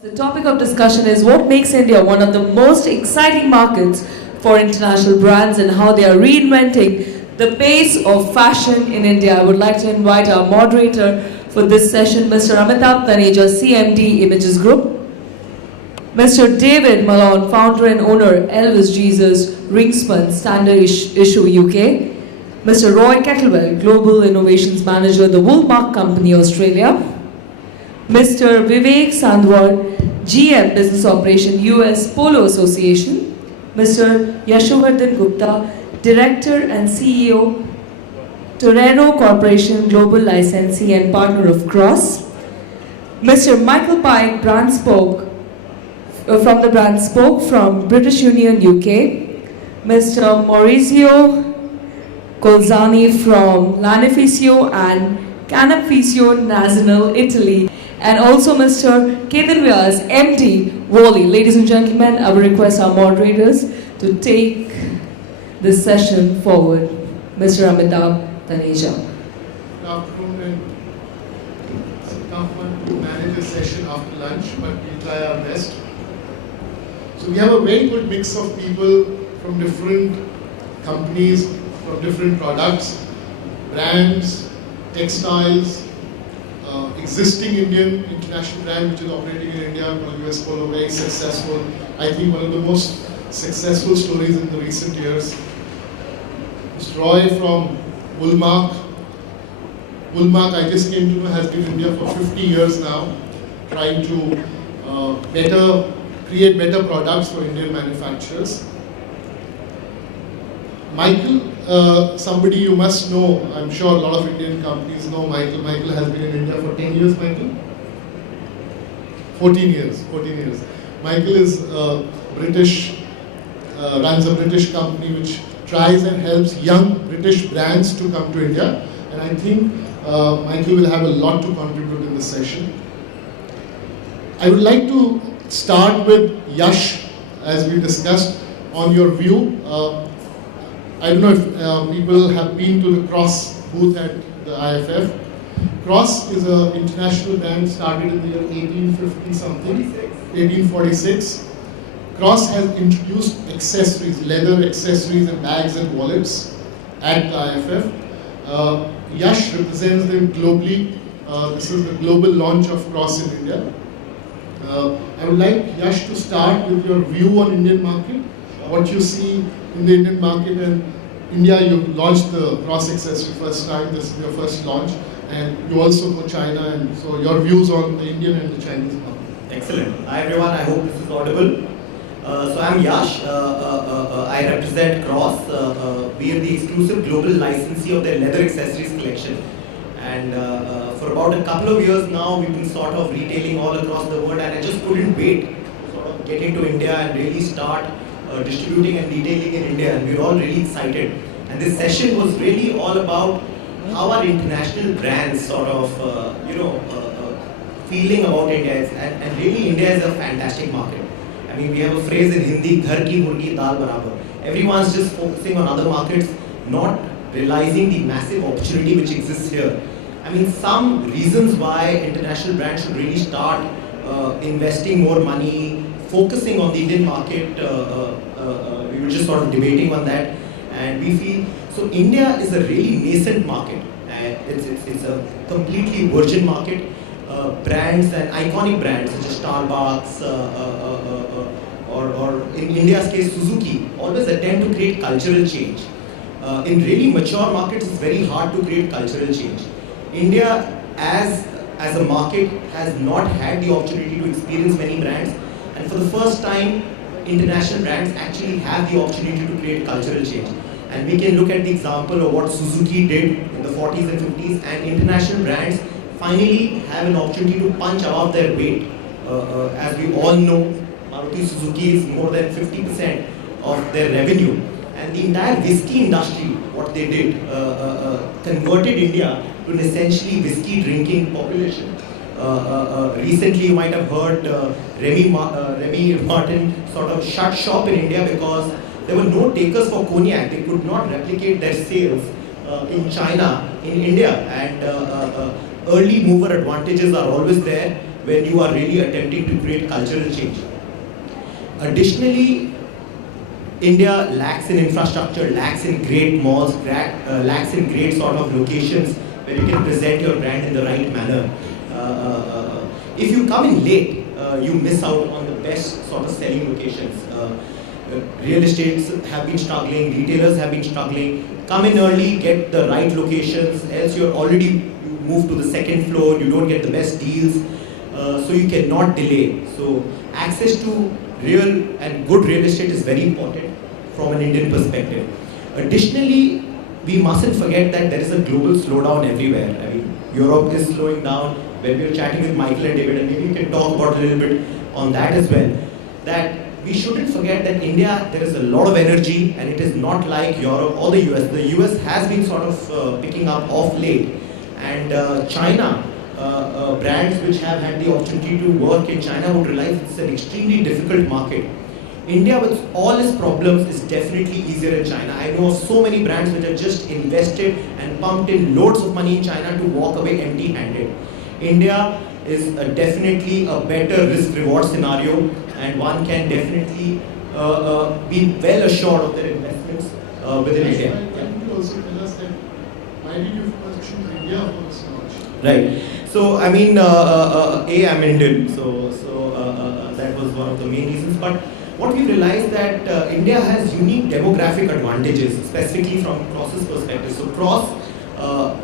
The topic of discussion is what makes India one of the most exciting markets for international brands and how they are reinventing the pace of fashion in India. I would like to invite our moderator for this session, Mr. Amitabh Taneja, CMD Images Group, Mr. David Malone, founder and owner Elvis Jesus, Ringspun, Standard Issue UK, Mr. Roy Kettlewell, Global Innovations Manager, The Woolmark Company, Australia, Mr. Vivek Sandwar, GM Business Operation US Polo Association, Mr. Yashovardhan Gupta, Director and CEO Torero Corporation Global Licensee and Partner of Cross, Mr. Michael Pike, brand spoke from the brand Spoke from British Union UK, Mr. Maurizio Colzani from Lanificio and Canaficio Nazionale, Italy, and also Mr. Ketan Vyas, MD, Wally. Ladies and gentlemen, I will request our moderators to take this session forward. Mr. Amitabh Taneja. Good afternoon, and it's a tough one to manage a session after lunch, but we'll try our best. So we have a very good mix of people from different companies, from different products, brands, textiles, existing Indian international brand which is operating in India, US Polo, very successful. I think one of the most successful stories in the recent years. Mr. Roy from Woolmark. Woolmark, I just came to know, has been in India for 50 years now, trying to create better products for Indian manufacturers. Michael, somebody you must know, I'm sure a lot of Indian companies know Michael. Michael has been in India for 10 years, Michael? 14 years. Michael is runs a British company which tries and helps young British brands to come to India. And I think Michael will have a lot to contribute in this session. I would like to start with Yash, as we discussed, on your view. I don't know if people have been to the Cross booth at the IFF. Cross is an international brand started in the year 1846. Cross has introduced accessories, leather accessories and bags and wallets at the IFF. Yash represents them globally. This is the global launch of Cross in India. I would like Yash to start with your view on Indian market, what you see in the Indian market. And India, you launched the Cross accessory first time, this is your first launch, and you also go China, and so your views on the Indian and the Chinese market. Excellent. Hi everyone, I hope this is audible. So I'm Yash, I represent Cross. We are the exclusive global licensee of their leather accessories collection. And for about a couple of years now, we've been sort of retailing all across the world, and I just couldn't wait to sort of get into India and really start distributing and retailing in India, and we're all really excited. And this session was really all about how our international brands sort of, feeling about India. And really India is a fantastic market. I mean, we have a phrase in Hindi, "Ghar ki murgi dal barabar." Everyone's just focusing on other markets, not realizing the massive opportunity which exists here. I mean, some reasons why international brands should really start investing more money, focusing on the Indian market. We were just sort of debating on that, and we feel so. India is a really nascent market, and it's a completely virgin market. Brands and iconic brands such as Starbucks or in India's case Suzuki always attempt to create cultural change. In really mature markets, it's very hard to create cultural change. India, as a market, has not had the opportunity to experience many brands, and for the first time, international brands actually have the opportunity to create cultural change. And we can look at the example of what Suzuki did in the 40s and 50s, and international brands finally have an opportunity to punch above their weight. As we all know, Maruti Suzuki is more than 50% of their revenue. And the entire whiskey industry, what they did, converted India to an essentially whiskey drinking population. Recently, you might have heard Remy Martin sort of shut shop in India because there were no takers for cognac. They could not replicate their sales in China, in India. And early mover advantages are always there. when you are really attempting to create cultural change. Additionally, India lacks in infrastructure, lacks in great malls, lacks in great sort of locations where you can present your brand in the right manner. If you come in late, you miss out on the best sort of selling locations. Real estates have been struggling, retailers have been struggling. Come in early, get the right locations, else you move to the second floor, you don't get the best deals, so you cannot delay. So access to real and good real estate is very important from an Indian perspective. Additionally, we mustn't forget that there is a global slowdown everywhere. I mean, Europe is slowing down. When we were chatting with Michael and David, and maybe you can talk about a little bit on that as well, that we shouldn't forget that India, there is a lot of energy, and it is not like Europe or the US. The US has been sort of picking up off late, and China, brands which have had the opportunity to work in China would realize it's an extremely difficult market. India, with all its problems, is definitely easier in China. I know of so many brands which have just invested and pumped in loads of money in China to walk away empty-handed. India is definitely a better risk-reward scenario, and one can definitely be well assured of their investments within India. Why don't you also tell us that why did you first choose India for this launch? Right. So I mean, I'm Indian, so that was one of the main reasons. But what we realized that India has unique demographic advantages, specifically from Cross's perspective. So Cross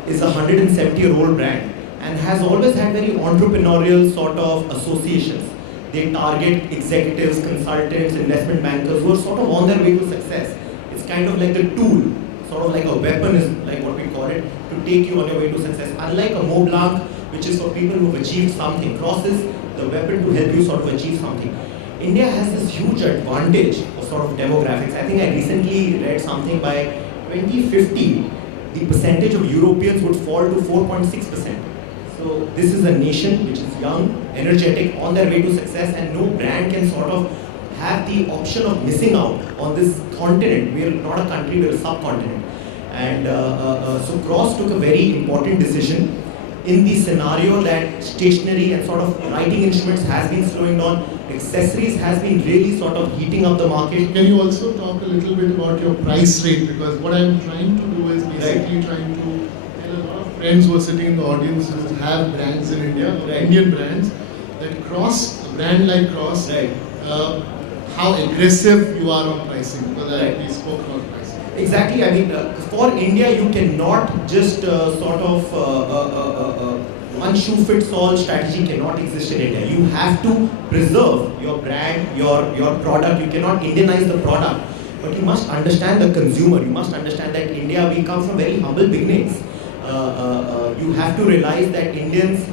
is a 170-year-old brand and has always had very entrepreneurial sort of associations. They target executives, consultants, investment bankers who are sort of on their way to success. It's kind of like a tool, sort of like a weapon is like what we call it, to take you on your way to success. Unlike a Mont Blanc, which is for people who have achieved something, Cross is the weapon to help you sort of achieve something. India has this huge advantage of sort of demographics. I think I recently read something by 2050, the percentage of Europeans would fall to 4.6%. So this is a nation which is young, energetic, on their way to success, and no brand can sort of have the option of missing out on this continent. We are not a country, we are a subcontinent. And so Cross took a very important decision in the scenario that stationery and sort of writing instruments has been slowing down. Accessories has been really sort of heating up the market. Can you also talk a little bit about your price rate? Because what I'm trying to do is basically trying to tell a lot of friends who are sitting in the audience who have brands in India, Indian brands, that Cross, a brand like Cross, how aggressive you are on pricing. Because we spoke about pricing. Exactly. I mean, for India, you cannot just sort of one shoe fits all strategy cannot exist in India. You have to preserve your brand, your product. You cannot Indianize the product, but you must understand the consumer. You must understand that India, we come from very humble beginnings. You have to realize that Indians,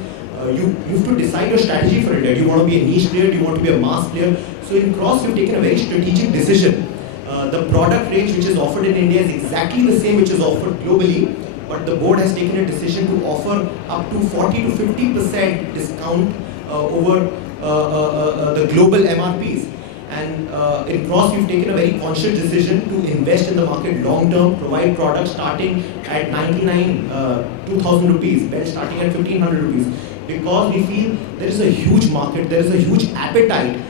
you have to decide your strategy for India. Do you want to be a niche player? Do you want to be a mass player? So in Cross, we've taken a very strategic decision. The product range which is offered in India is exactly the same which is offered globally, but the board has taken a decision to offer up to 40 to 50% discount over the global MRPs. And in Cross, we've taken a very conscious decision to invest in the market long term, provide products starting at 2,000 rupees, belts starting at 1,500 rupees, because we feel there is a huge market, there is a huge appetite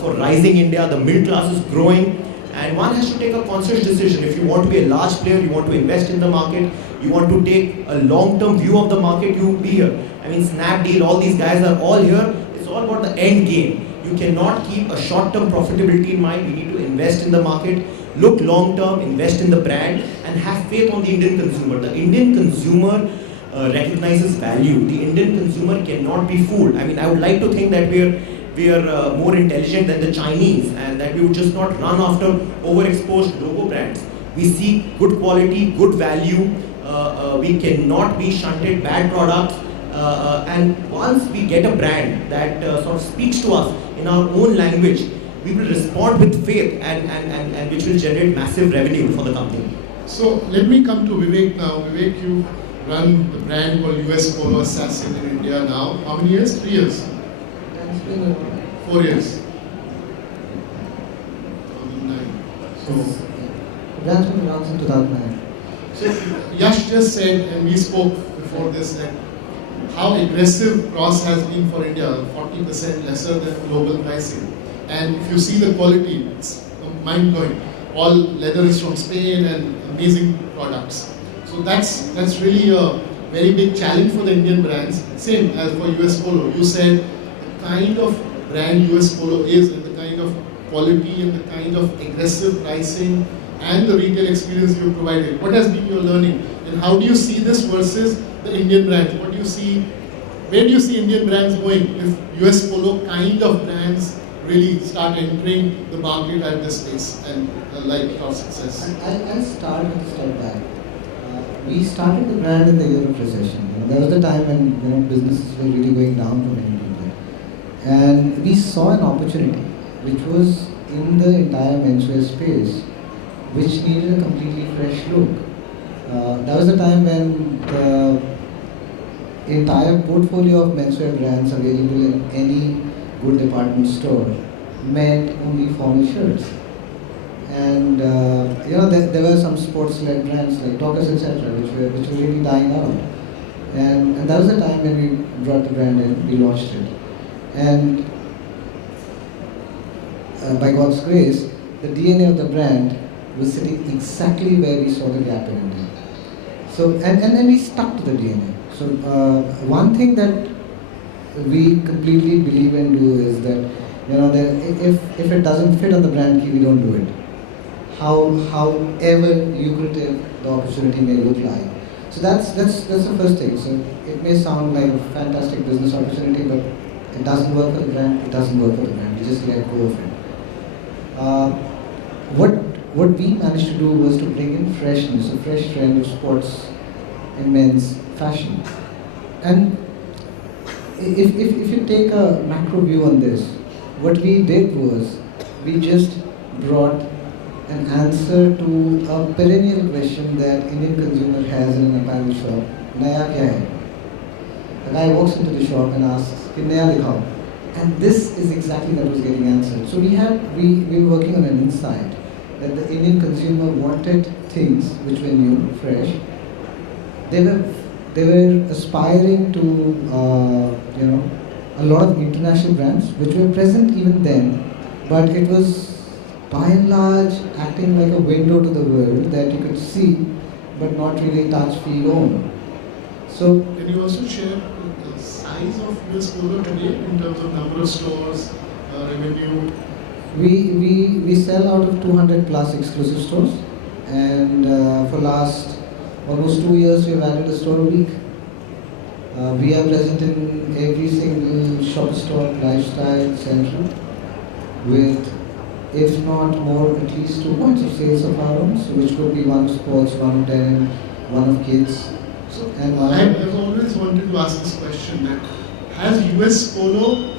for rising India, the middle class is growing. And one has to take a conscious decision. If you want to be a large player, you want to invest in the market, you want to take a long-term view of the market, you will be here. I mean, Snapdeal, all these guys are all here. It's all about the end game. You cannot keep a short-term profitability in mind. We need to invest in the market, look long-term, invest in the brand, and have faith on the Indian consumer. The Indian consumer recognizes value. The Indian consumer cannot be fooled. I mean, I would like to think that we are more intelligent than the Chinese, and that we would just not run after overexposed logo brands. We seek good quality, good value. We cannot be shunted bad products. And once we get a brand that sort of speaks to us in our own language, we will respond with faith and which will generate massive revenue for the company. So let me come to Vivek now. Vivek, you run the brand called US Polo Assassin in India now. How many years? 3 years? 4 years. 2009. So Brand's been around since 2009. So Yash just said, and we spoke before this, that how aggressive cross has been for India, 40% lesser than global pricing. And if you see the quality, it's mind-blowing. All leather is from Spain and amazing products. So that's really a very big challenge for the Indian brands. Same as for US Polo. You said the kind of brand US Polo is and the kind of quality and the kind of aggressive pricing and the retail experience you provided. What has been your learning? And how do you see this versus the Indian brands? What do you see? Where do you see Indian brands going if US Polo kind of brands really start entering the market at this pace and like our success? I'll start with a step back. We started the brand in the year of recession. There was the time when businesses were really going down for many people, and we saw an opportunity, which was in the entire menswear space, which needed a completely fresh look. That was the time when the entire portfolio of menswear brands available in any good department store meant only formal shirts. And there were some sports-led brands like Dockers, etc., which were really dying out. And that was the time when we brought the brand in, we launched it. And by God's grace, the DNA of the brand was sitting exactly where we saw the gap in India. So, and then we stuck to the DNA. So, one thing that we completely believe and do is that, if it doesn't fit on the brand key, we don't do it. However lucrative the opportunity may look like. So that's the first thing. So it may sound like a fantastic business opportunity, but it doesn't work for the brand. It doesn't work for the brand. We just let go of it. What we managed to do was to bring in freshness, a fresh trend of sports and men's fashion. And if you take a macro view on this, what we did was we just brought an answer to a perennial question that Indian consumer has in an apparel shop. Naya kya hai? A guy walks into the shop and asks, "Ki naya dikhao?" And this is exactly that was getting answered. So we were working on an insight that the Indian consumer wanted things which were new, fresh. They were aspiring to a lot of international brands which were present even then, but it was by and large acting like a window to the world that you could see but not really touch, feel, own. So can you also share the size of US Polo today in terms of number of stores, revenue? we sell out of 200 plus exclusive stores, and for last almost 2 years we have added a store a week. We are present in every single shop store, lifestyle, central, with, if not more, at least 2 points of sales of our own, so which could be one of sports, one of denim, one of kids. So and I've always wanted to ask this question, that has US Polo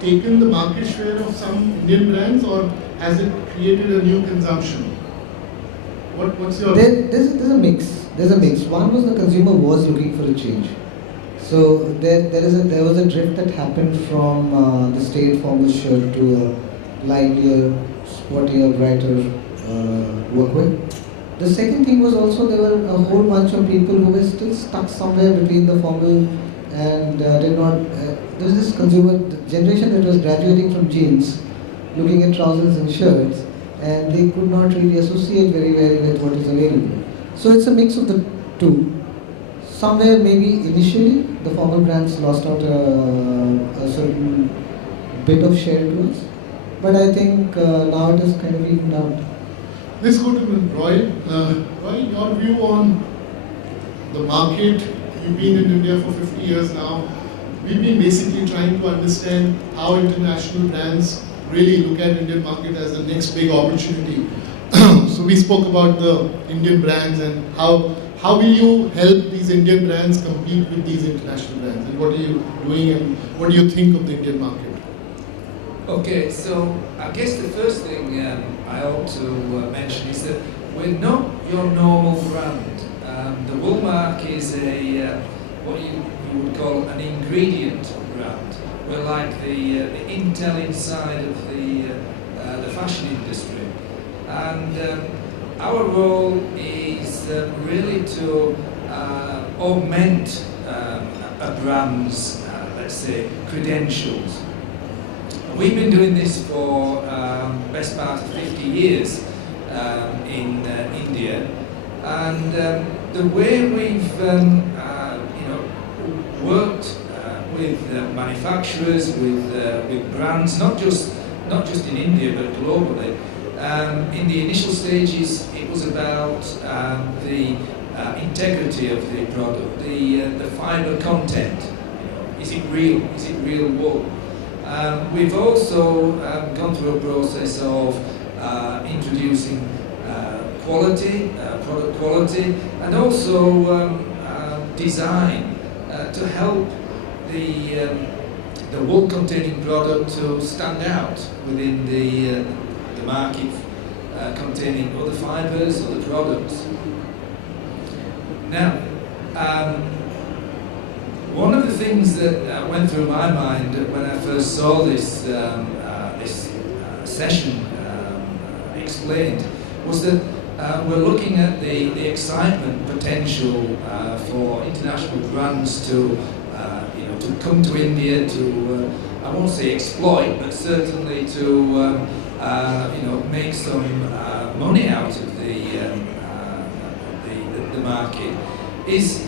taken the market share of some Indian brands, or has it created a new consumption? What's your... There's a mix. There's a mix. One was the consumer was looking for a change. So there was a drift that happened from the straight formal shirt to a livelier, sportier, brighter workwear. The second thing was also there were a whole bunch of people who were still stuck somewhere between the formal and did not. There was this consumer generation that was graduating from jeans, looking at trousers and shirts, and they could not really associate very well with what is available. So it's a mix of the two. Somewhere maybe initially the formal brands lost out a certain bit of share to us, but I think now it is kind of evened out. Let's go to Roy. Roy, your view on the market. You've been in India for 50 years now. We've been basically trying to understand how international brands really look at Indian market as the next big opportunity. So we spoke about the Indian brands and how will you help these Indian brands compete with these international brands, and what are you doing and what do you think of the Indian market? Okay, so I guess the first thing I ought to mention is that we're not your normal brand. The Woolmark is a what you would call an ingredient brand. We're like the Intel inside of the fashion industry, and our role is really to augment a brand's, let's say, credentials. We've been doing this for best part of 50 years in India, and the way we've worked with manufacturers, with brands, not just in India but globally. In the initial stages, it was about the integrity of the product, the fibre content. Is it real? Is it real wool? We've also gone through a process of introducing quality, product quality, and also design to help the wool-containing product to stand out within the market containing other fibres, other products. Now, one of the things that went through my mind when I first saw this session explained was that we're looking at the excitement potential for international brands to come to India to I won't say exploit, but certainly to make some money out of the market. Is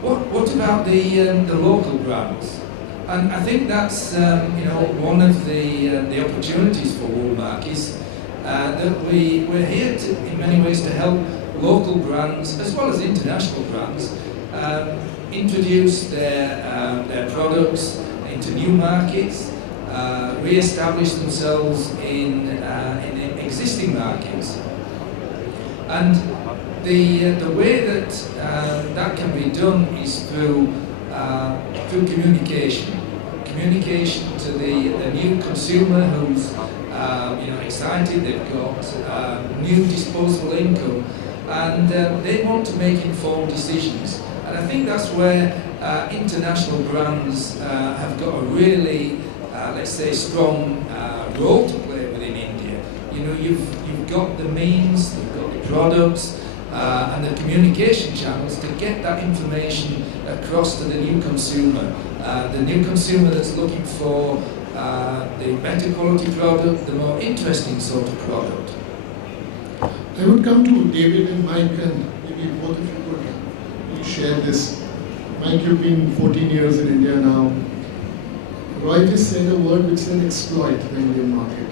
what about the local brands? And I think that's one of the opportunities for Woolmark is that we're here to, in many ways, to help local brands as well as international brands introduce their products into new markets, re-establish themselves in existing markets, and the way that that can be done is through communication to the new consumer who's excited. They've got new disposable income, and they want to make informed decisions. And I think that's where international brands have got a really, let's say, strong role to play within India. You've got the means, you've got the products, and the communication channels to get that information across to the new consumer that's looking for the better quality product, the more interesting sort of product. I would come to David and Mike, and maybe both of you could please share this. Mike, you've been 14 years in India now. Roy just said a word which said exploit the Indian market.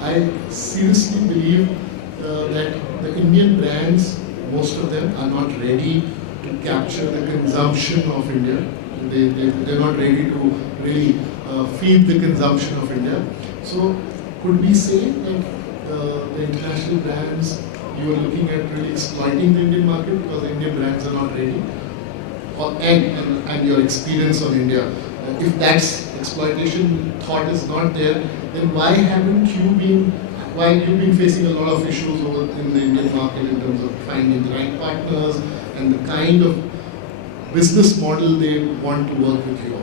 I seriously believe that the Indian brands, most of them, are not ready to capture the consumption of India. They're not ready to really feed the consumption of India. So could we say that the international brands, you are looking at really exploiting the Indian market because the Indian brands are not ready? And your experience on India, if that's exploitation thought is not there, then why you've been facing a lot of issues over in the Indian market in terms of finding the right partners and the kind of business model they want to work with you on?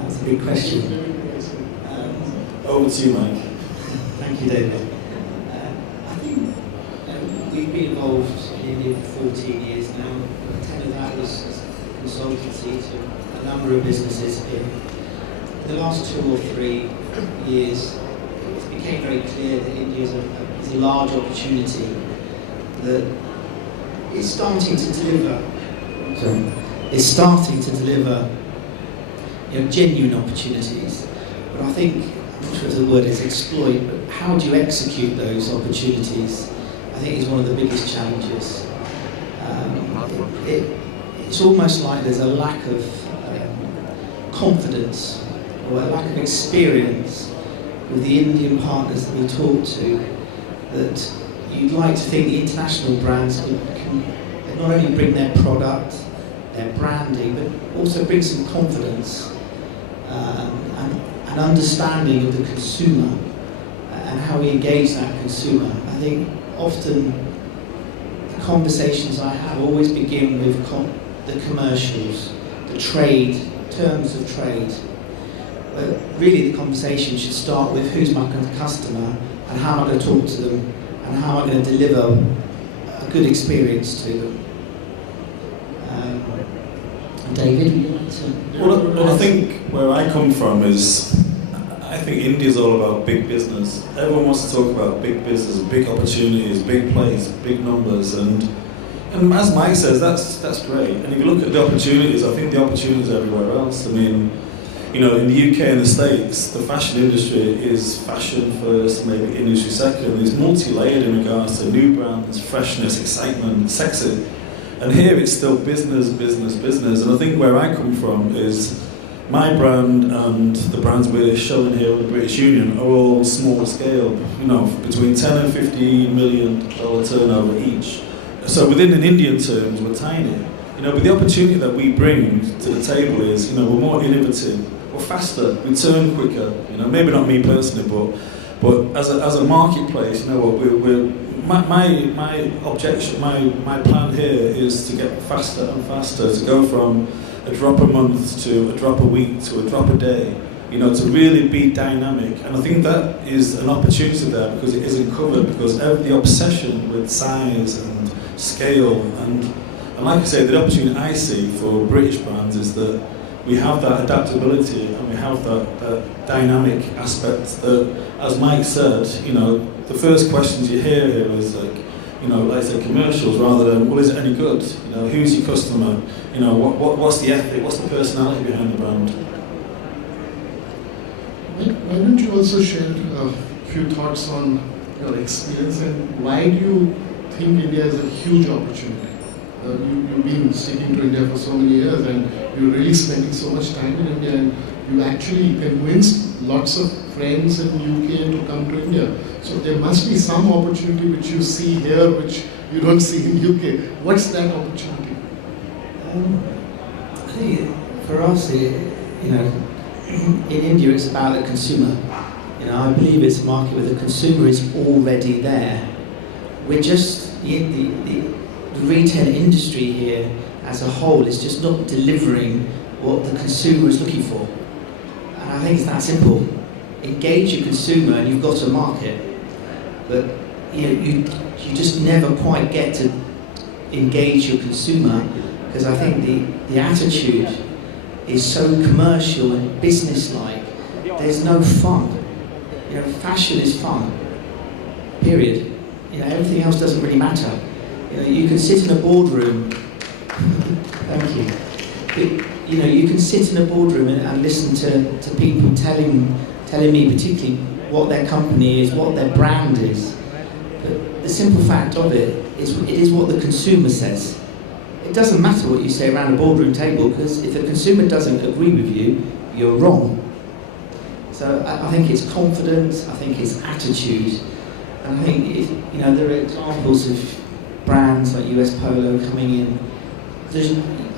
That's a big question. Over to you, Mike. Thank you, David. I think we've been involved in India for 14 years now. 10 of that was consultancy to a number of businesses here. The last 2 or 3 years, it became very clear that India is a large opportunity that is starting to deliver. Genuine opportunities. But I think, I'm not sure if the word is exploit, but how do you execute those opportunities? I think is one of the biggest challenges. It's almost like there's a lack of confidence or a lack of experience with the Indian partners that we talk to, that you'd like to think the international brands can not only bring their product, their branding, but also bring some confidence and an understanding of the consumer and how we engage that consumer. I think often the conversations I have always begin with the commercials, the trade, terms of trade. But really the conversation should start with who's my customer and how am I going to talk to them and how am I going to deliver a good experience to them. David, would you like to? Well, I think where I come from is, I think India's all about big business. Everyone wants to talk about big business, big opportunities, big place, big numbers, and as Mike says, that's great. And if you look at the opportunities, I think the opportunities are everywhere else. I mean, you know, in the UK and the States, the fashion industry is fashion first, maybe industry second. It's multi-layered in regards to new brands, freshness, excitement, sexy. And here it's still business, business, business. And I think where I come from is my brand and the brands we're showing here with the British Union are all small scale, you know, between 10 and $15 million turnover each. So within an Indian terms, we're tiny. You know, but the opportunity that we bring to the table is, you know, we're more innovative, we're faster, we turn quicker. You know, maybe not me personally, but as a marketplace, you know what, my objection, my plan here is to get faster and faster, to go from a drop a month to a drop a week to a drop a day, you know, to really be dynamic. And I think that is an opportunity there because it isn't covered, because the obsession with size and scale and like I say, the opportunity I see for British brands is that we have that adaptability and we have that dynamic aspect that, as Mike said, you know, the first questions you hear here is like, you know, like I said, commercials rather than, well, is it any good? You know, who's your customer? You know, what's the ethic? What's the personality behind the brand? Why don't you also share a few thoughts on your experience and why do you think India is a huge opportunity? You've been sticking to India for so many years and you're really spending so much time in India and you actually convinced lots of friends in UK to come to India. So there must be some opportunity which you see here which you don't see in UK. What's that opportunity? I think for us, you know, in India it's about the consumer. You know, I believe it's a market where the consumer is already there. We're just, the retail industry here as a whole is just not delivering what the consumer is looking for. And I think it's that simple. Engage your consumer and you've got a market. But you know, you just never quite get to engage your consumer because I think the attitude is so commercial and business-like. There's no fun. You know, fashion is fun. Period. You know, everything else doesn't really matter. You know, you can sit in a boardroom. Thank you. But, you know, you can sit in a boardroom and listen to people telling me particularly what their company is, what their brand is. But the simple fact of it is what the consumer says. It doesn't matter what you say around a boardroom table because if the consumer doesn't agree with you, you're wrong. So I think it's confidence, I think it's attitude, and I think you know, there are examples of brands like US Polo coming in.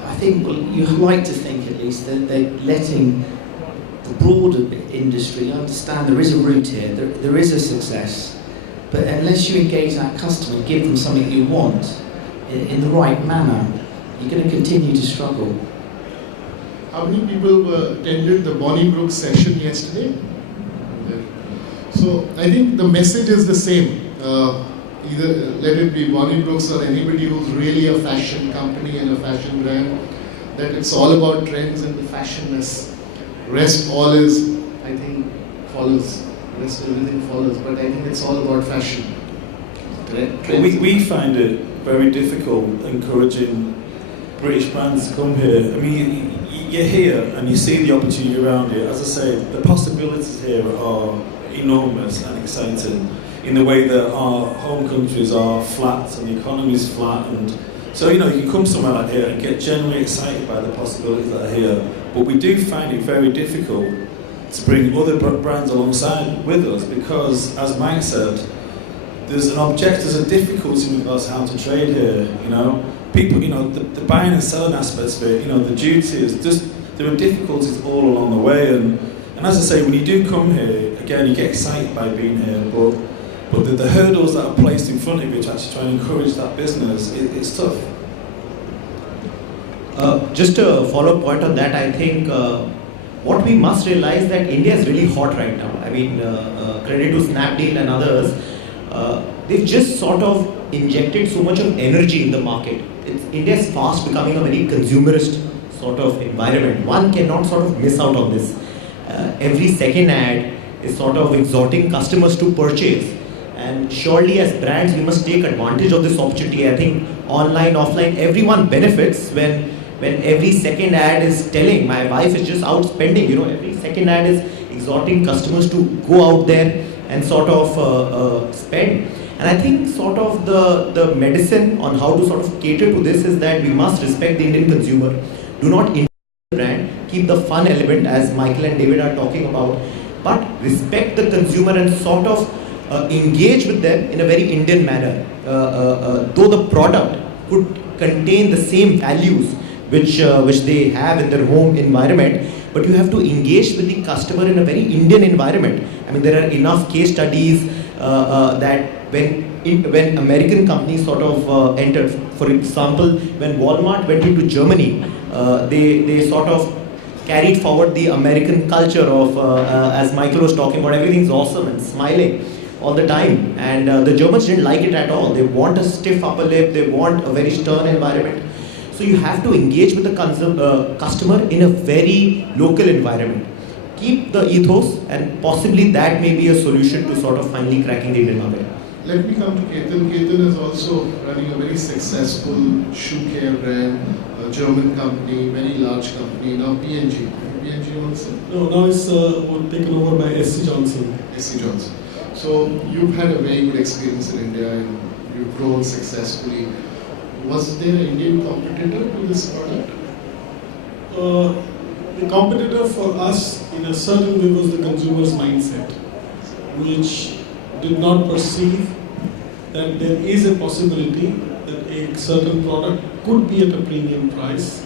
I think, well, you like to think at least that they're letting the broader industry understand there is a route here, there is a success, but unless you engage that customer and give them something you want in the right manner, you're going to continue to struggle. How many people attended the Bonnie Brooks session yesterday? So I think the message is the same. Either let it be Bonnie Brooks or anybody who's really a fashion company and a fashion brand, that it's all about trends and the fashionness. Rest all is, I think, follows. Rest everything follows. But I think it's all about fashion. We find it very difficult encouraging British brands to come here. I mean, you're here and you see the opportunity around you. As I say, the possibilities here are enormous and exciting in the way that our home countries are flat and the economy is flat, and so you know you can come somewhere like here and get genuinely excited by the possibilities that are here. But we do find it very difficult to bring other brands alongside with us because, as Mike said, there's a difficulty with us how to trade here. You know, people, you know, the buying and selling aspects of it. You know, the duties, just there are difficulties all along the way, and as I say, when you do come here, again, you get excited by being here, but the hurdles that are placed in front of you to actually try and encourage that business, it's tough. Just a follow-up point on that, I think what we must realize that India is really hot right now. I mean, credit to Snapdeal and others. they've just sort of injected so much of energy in the market. India is fast becoming a very consumerist sort of environment. One cannot sort of miss out on this. Every second ad is sort of exhorting customers to purchase. And surely as brands, we must take advantage of this opportunity. I think online, offline, everyone benefits when every second ad is telling, my wife is just out spending, you know, every second ad is exhorting customers to go out there and sort of spend. And I think sort of the medicine on how to sort of cater to this is that we must respect the Indian consumer. Do not indulge the brand, keep the fun element as Michael and David are talking about, but respect the consumer and sort of engage with them in a very Indian manner. Though the product could contain the same values which they have in their home environment, but you have to engage with the customer in a very Indian environment. I mean, there are enough case studies that when American companies sort of entered, for example, when Walmart went into Germany, they sort of carried forward the American culture of, as Michael was talking about, everything's awesome and smiling all the time. And the Germans didn't like it at all. They want a stiff upper lip, they want a very stern environment. So you have to engage with the customer in a very local environment. Keep the ethos, and possibly that may be a solution to sort of finally cracking the Indian market. Let me come to Ketan. Ketan is also running a very successful shoe care brand, a German company, very large company, now P&G. P&G also? No, now it's taken over by SC Johnson. SC Johnson. So you've had a very good experience in India and you've grown successfully. Was there an Indian competitor to this product? The competitor for us in a certain way was the consumer's mindset, which did not perceive that there is a possibility that a certain product could be at a premium price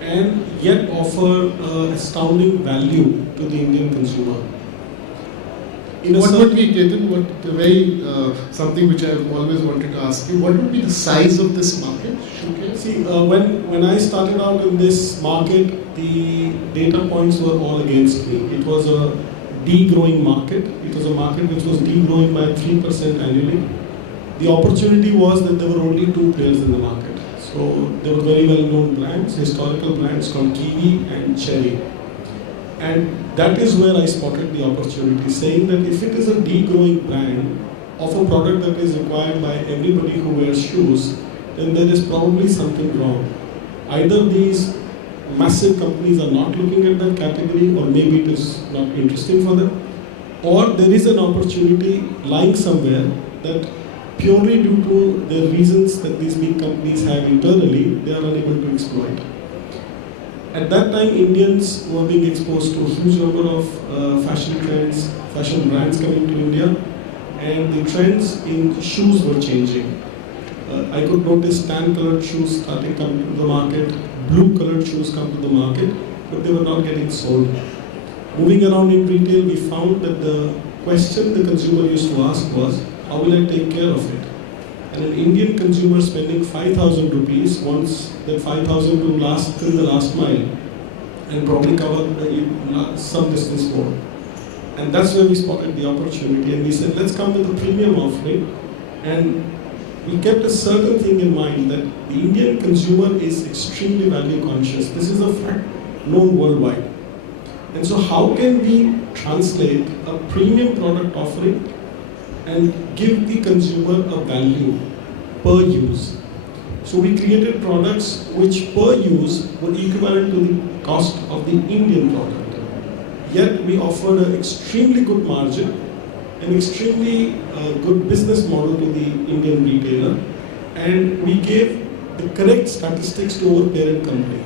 and yet offer astounding value to the Indian consumer. What would be, Ketan, something which I have always wanted to ask you, what would be the size of this market? See, when I started out in this market, the data points were all against me. It was a degrowing market. It was a market which was degrowing by 3% annually. The opportunity was that there were only two players in the market. So there were very well-known brands, historical brands called Kiwi and Cherry. And that is where I spotted the opportunity, saying that if it is a degrowing brand of a product that is required by everybody who wears shoes, then there is probably something wrong. Either these massive companies are not looking at that category, or maybe it is not interesting for them, or there is an opportunity lying somewhere that purely due to the reasons that these big companies have internally, they are unable to exploit. At that time, Indians were being exposed to a huge number of fashion trends, fashion brands coming to India, and the trends in shoes were changing. I could notice tan-colored shoes starting coming to the market, blue-colored shoes come to the market, but they were not getting sold. Moving around in retail, we found that the question the consumer used to ask was, how will I take care of it? And an Indian consumer spending 5,000 rupees wants that 5,000 to last till the last mile and probably cover some distance more. And that's where we spotted the opportunity, and we said, let's come with a premium offering. And we kept a certain thing in mind, that the Indian consumer is extremely value conscious. This is a fact known worldwide. And so how can we translate a premium product offering and give the consumer a value per use? So we created products which per use were equivalent to the cost of the Indian product. Yet we offered an extremely good margin, an extremely good business model to the Indian retailer, and we gave the correct statistics to our parent company.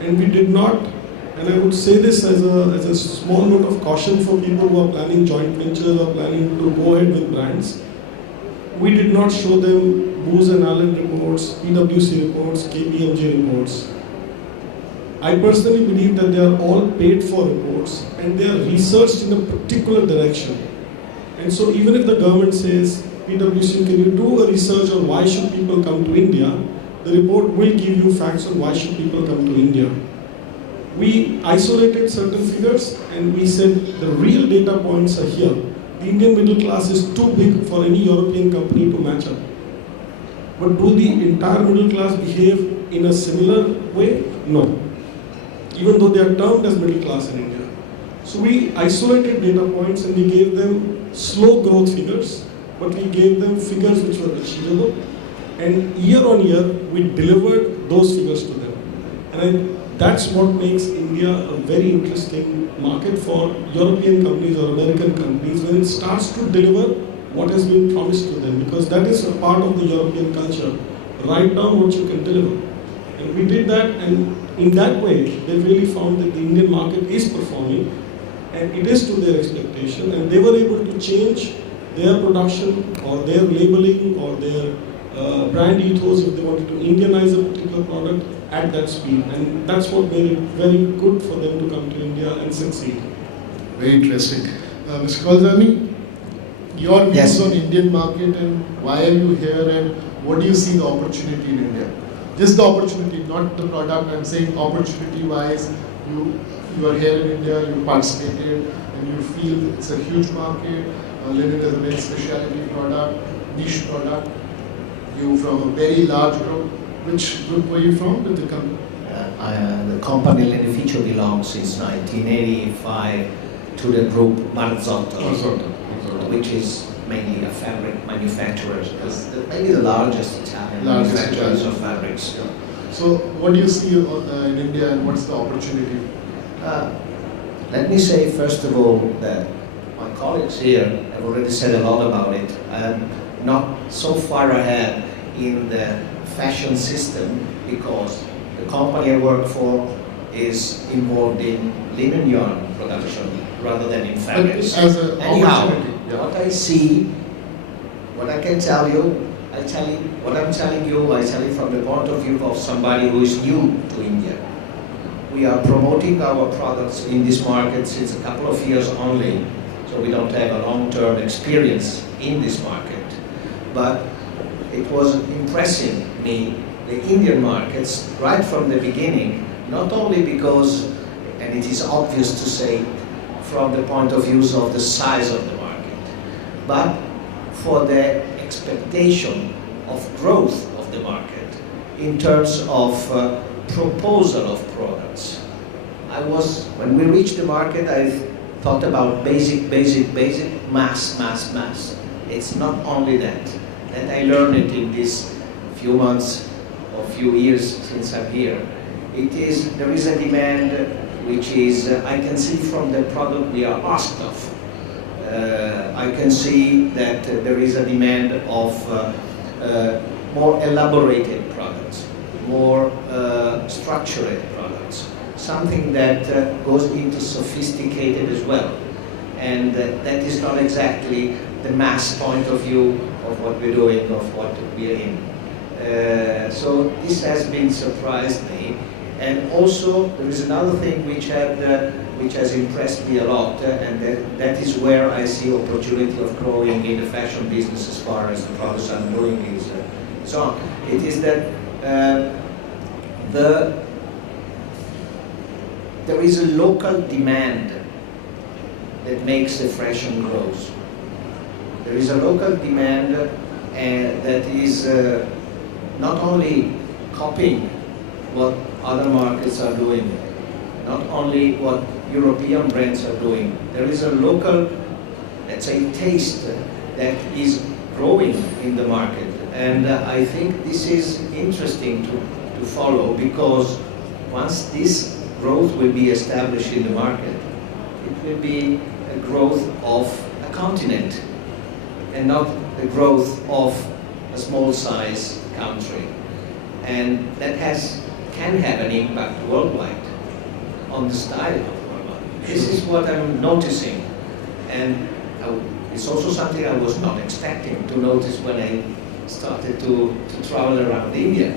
And we did not, and I would say this as a small note of caution for people who are planning joint ventures or planning to go ahead with brands, we did not show them Booz & Allen reports, PwC reports, KPMG reports. I personally believe that they are all paid for reports and they are researched in a particular direction. And so even if the government says, PwC, can you do a research on why should people come to India, the report will give you facts on why should people come to India. We isolated certain figures and we said the real data points are here. the Indian middle class is too big for any European company to match up. But do the entire middle class behave in a similar way? No. Even though they are termed as middle class in India. So we isolated data points and we gave them slow growth figures, but we gave them figures which were achievable. And year on year, we delivered those figures to them. And that's what makes India a very interesting market for European companies or American companies when it starts to deliver what has been promised to them, because that is a part of the European culture. Write down what you can deliver. And we did that, and in that way, they really found that the Indian market is performing, and it is to their expectation, and they were able to change their production or their labeling or their brand ethos if they wanted to Indianize a particular product at that speed. And that's what made it very good for them to come to India and succeed. Very interesting. Mr. Kalzani, your views Yes. on Indian market and why are you here and what do you see the opportunity in India? Just the opportunity, not the product. I'm saying opportunity-wise, you are here in India, you participated, and you feel it's a huge market. Linen is a very specialty product, niche product. You from a very large group. Which group were you from with the company? The company Linificio belongs since 1985 to the group Marzotto, which is mainly a fabric manufacturer, maybe the largest Italian manufacturers of fabrics. Yeah. So what do you see in India and what's the opportunity? Let me say first of all that my colleagues here have already said a lot about it. I'm not so far ahead in the fashion system because the company I work for is involved in linen yarn production rather than in fabrics. As an opportunity. Yeah. What I see, what I can tell you, what I'm telling you, I tell it from the point of view of somebody who is new to India. We are promoting our products in this market since a couple of years only, so we don't have a long-term experience in this market. But it was impressing me, the Indian markets, right from the beginning, not only because, and it is obvious to say, from the point of view of the size of the market, but for the expectation of growth of the market in terms of proposal of products. When we reached the market, I thought about basic, mass. It's not only that. And I learned it in these few months or few years since I'm here. There is a demand which is, I can see from the product we are asked of. I can see that there is a demand of more elaborated products, more structured products, something that goes into sophisticated as well. And that is not exactly the mass point of view of what we're doing, of what we're in. So this has been surprised me. And also there is another thing which has impressed me a lot, and that is where I see opportunity of growing in the fashion business as far as the products I'm doing is on. It is that there is a local demand that makes the fashion grows. There is a local demand that is not only copying what other markets are doing, not only what European brands are doing. There is a local, let's say, taste that is growing in the market. And I think this is interesting to follow, because once this growth will be established in the market, it will be a growth of a continent and not the growth of a small size country. And that can have an impact worldwide on the style of worldwide. This is what I'm noticing, and it's also something I was not expecting to notice when I started to travel around India.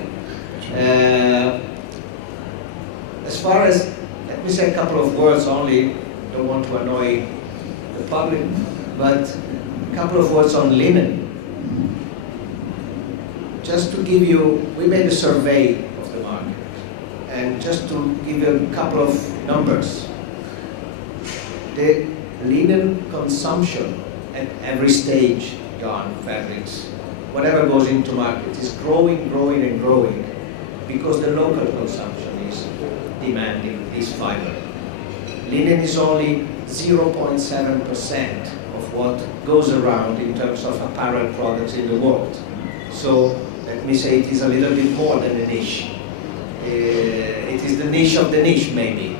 As far as, let me say a couple of words only, don't want to annoy the public, but a couple of words on linen. Just to give you, we made a survey of the market, and just to give you a couple of numbers. The linen consumption at every stage, yarn, fabrics, whatever goes into market is growing, growing and growing because the local consumption is demanding this fiber. Linen is only 0.7% of what goes around in terms of apparel products in the world. So let me say it is a little bit more than a niche. It is the niche of the niche maybe.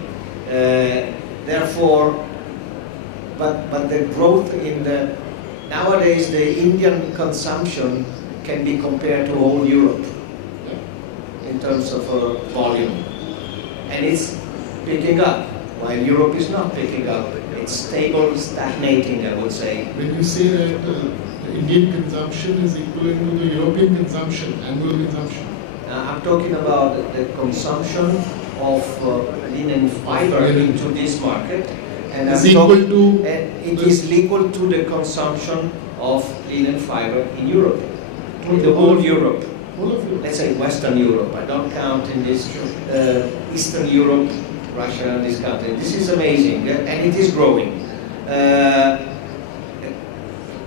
Therefore, but the growth in the, nowadays the Indian consumption can be compared to whole Europe in terms of volume. And it's picking up, while Europe is not picking up. It's stable, stagnating, I would say. When you say that the Indian consumption is equivalent to the European consumption, annual consumption? I'm talking about the consumption of linen fiber into this market. And It's equal to... And it is equal to the consumption of linen fiber in Europe. In the whole Europe. Whole of Europe. Let's say Western Europe. I don't count in this Eastern Europe, Russia and this country. This is amazing and it is growing.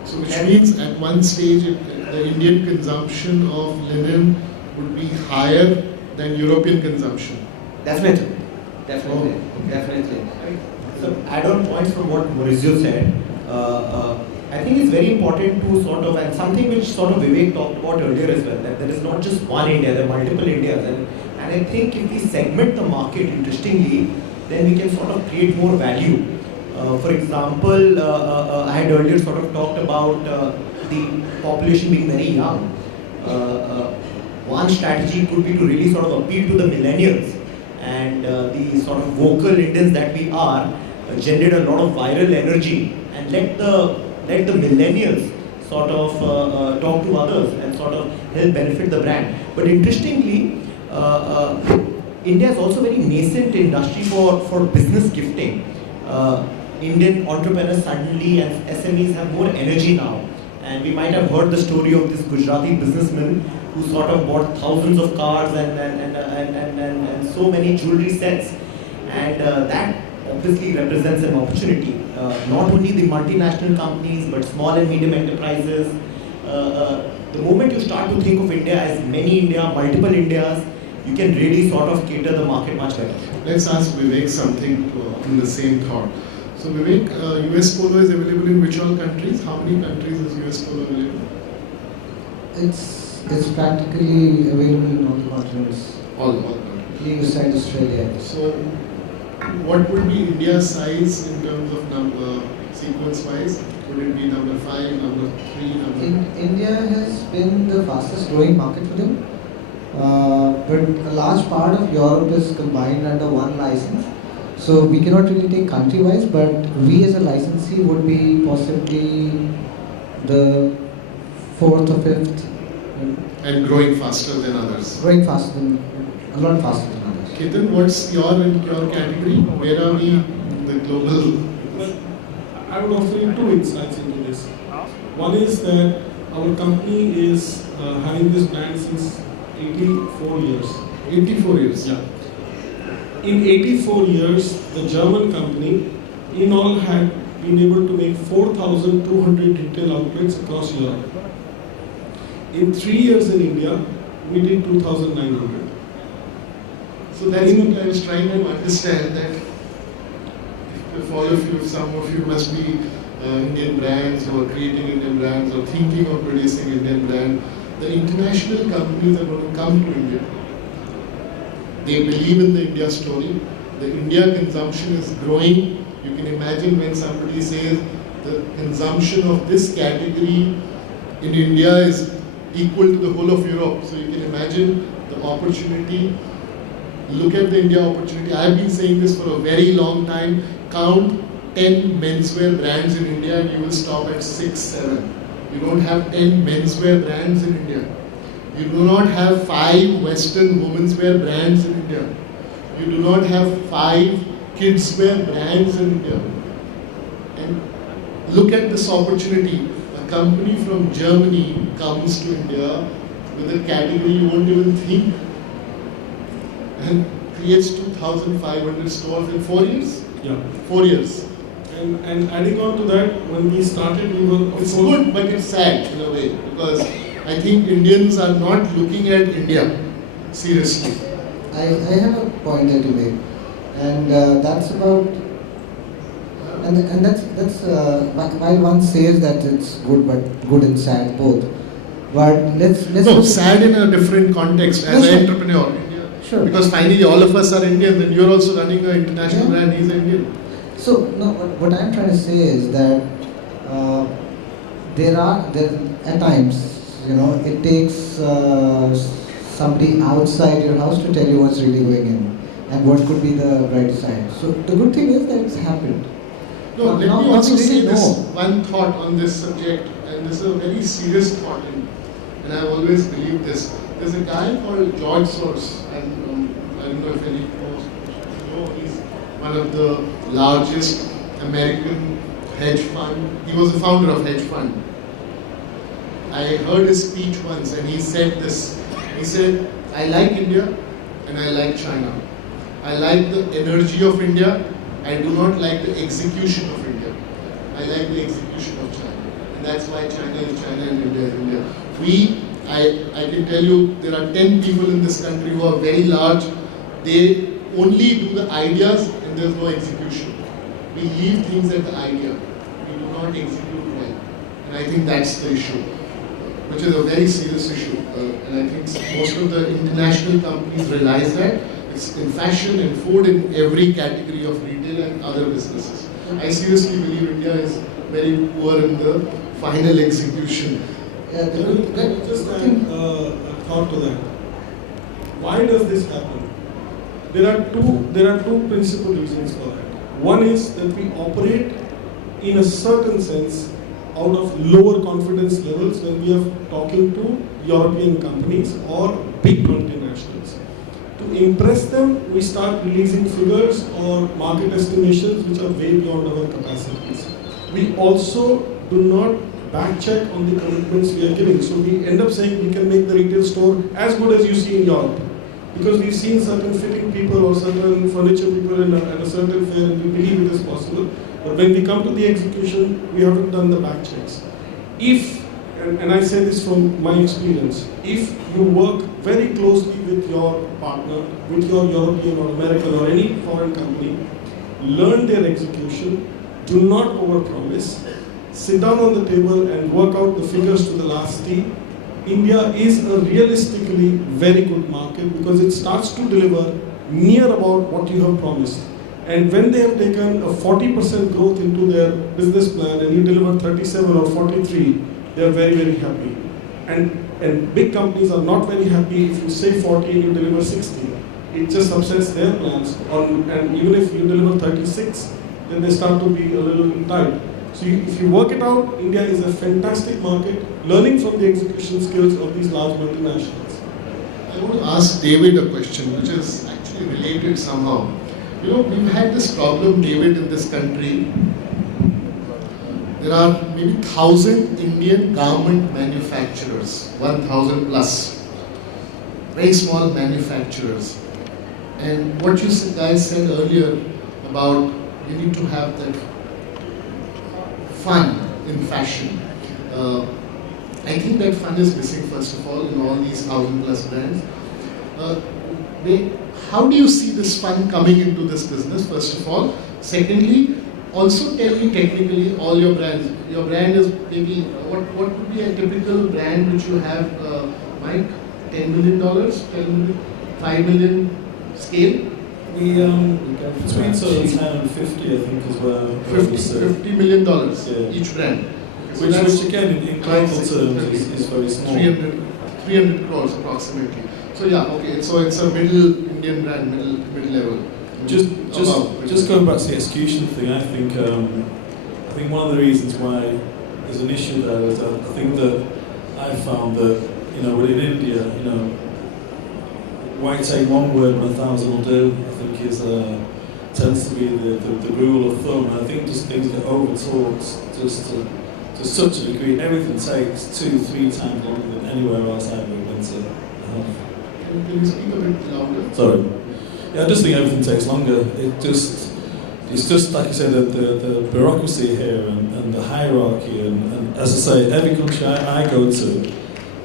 So which means at one stage the Indian consumption of linen would be higher than European consumption. Definitely. Definitely. Oh, okay. Definitely. So add-on points from what Maurizio said. I think it's very important to sort of, and something which sort of Vivek talked about earlier as well, that there is not just one India, there are multiple Indias. And I think if we segment the market interestingly, then we can sort of create more value. For example, I had earlier sort of talked about the population being very young. One strategy could be to really sort of appeal to the millennials, and the sort of vocal Indians that we are generate a lot of viral energy and let the millennials sort of talk to others and sort of help benefit the brand. But interestingly, India is also very nascent industry for business gifting. Indian entrepreneurs suddenly and SMEs have more energy now. And we might have heard the story of this Gujarati businessman who sort of bought thousands of cars and so many jewelry sets. And that obviously represents an opportunity. Not only the multinational companies, but small and medium enterprises. The moment you start to think of India as many India, multiple Indias, you can really sort of cater the market much better. Let's ask Vivek something on the same thought. So Vivek, US Polo is available in which all countries? How many countries is US Polo available? It's practically available in all the continents. All countries. Leave aside Australia. So what would be India's size in terms of number, sequence-wise? Would it be number 5, number 3, number... India has been the fastest growing market for them. But a large part of Europe is combined under one license. So we cannot really take country-wise, but we as a licensee would be possibly the 4th or 5th. And growing faster than others. Growing faster than, a lot faster than others. Ketan, what's your category? Where are we in the global? Well, I would offer you two insights into this. One is that our company is having this brand since 84 years. 84 years? Yeah. In 84 years, the German company in all had been able to make 4,200 retail outlets across Europe. In 3 years in India, we did 2,900. So that's what I was trying to understand, that if all of you, some of you must be Indian brands or creating Indian brands or thinking of producing Indian brand, the international companies are going to come to India. They believe in the India story. The India consumption is growing. You can imagine when somebody says the consumption of this category in India is equal to the whole of Europe. So you can imagine the opportunity. Look at the India opportunity. I've been saying this for a very long time. Count 10 menswear brands in India and you will stop at 6, 7. You don't have 10 menswear brands in India. You do not have 5 Western women's wear brands in India. You do not have 5 kids wear brands in India. And look at this opportunity. A company from Germany comes to India with a category you won't even think, and creates 2,500 stores in 4 years? Yeah. 4 years. And adding on to that, when we started, we were It's good, but it's sad in a way, because I think Indians are not looking at India seriously. I have a point there to make, and that's about, and that's while one says that it's good and sad both, but let's No, look- sad in a different context as No, an sure. entrepreneur. Sure. Because finally all of us are Indian, and you're also running an international Yeah. brand, he's Indian. So no, what I'm trying to say is that there at times, it takes somebody outside your house to tell you what's really going in and what could be the bright side. So the good thing is that it's happened. No, Now- let now me also we say really this know. one thought on this subject, and this is a very serious thought, and I've always believed this. There's a guy called George Soros, and I don't know if any knows, he's one of the largest American hedge fund. He was the founder of hedge fund. I heard his speech once, and he said this. He said, I like India and I like China. I like the energy of India. I do not like the execution of India. I like the execution of China. And that's why China is China and India is India. I can tell you, there are 10 people in this country who are very large. They only do the ideas and there's no execution. We leave things at the idea. We do not execute well. And I think that's the issue, which is a very serious issue. And I think most of the international companies realize that. It's in fashion and food, in every category of retail and other businesses. I seriously believe India is very poor in the final execution. Yeah, Let me just add a thought to that. Why does this happen? There are two principal reasons for that. One is that we operate in a certain sense out of lower confidence levels when we are talking to European companies or big multinationals. To impress them, we start releasing figures or market estimations which are way beyond our capacities. We also do not back check on the commitments we are giving. So we end up saying we can make the retail store as good as you see in Europe. Because we've seen certain fitting people or certain furniture people at a certain fair and we believe it is possible. But when we come to the execution, we haven't done the back checks. If, and I say this from my experience, if you work very closely with your partner, with your European or American or any foreign company, learn their execution, do not overpromise, sit down on the table and work out the figures to the last T. India is a realistically very good market because it starts to deliver near about what you have promised. And when they have taken a 40% growth into their business plan and you deliver 37 or 43, they are very, very happy. And big companies are not very happy if you say 40 and you deliver 60. It just upsets their plans. And even if you deliver 36, then they start to be a little tight. So if you work it out, India is a fantastic market, learning from the execution skills of these large multinationals. I want to ask David a question which is actually related somehow. We've had this problem, David, in this country. There are maybe 1,000 Indian garment manufacturers, 1,000 plus, very small manufacturers. And what you guys said earlier about you need to have that fun in fashion. I think that fun is missing, first of all, in all these 1,000 plus brands. How do you see this fun coming into this business, first of all? Secondly, also tell me technically all your brands. Your brand is maybe, what would be a typical brand which you have, Mike? $10 million, 10 million, 5 million scale? We go between sort of 10 and 50, I think, as well. $50 million Yeah. each brand. So Which that's again, in global terms, is very small. 300 crores approximately. So yeah, okay. So it's a middle Indian brand, middle level. Just going back to the execution thing, I think one of the reasons why there's an issue there is that I think that I found that within India, why take one word when 1,000 will do? I think tends to be the rule of thumb. And I think just things get over-talked just to such a degree. Everything takes 2-3 times longer than anywhere else I've ever been to. Can you speak a bit louder? Sorry. Yeah, I just think everything takes longer. it's just like I said, the bureaucracy here and the hierarchy, and as I say, every country I go to,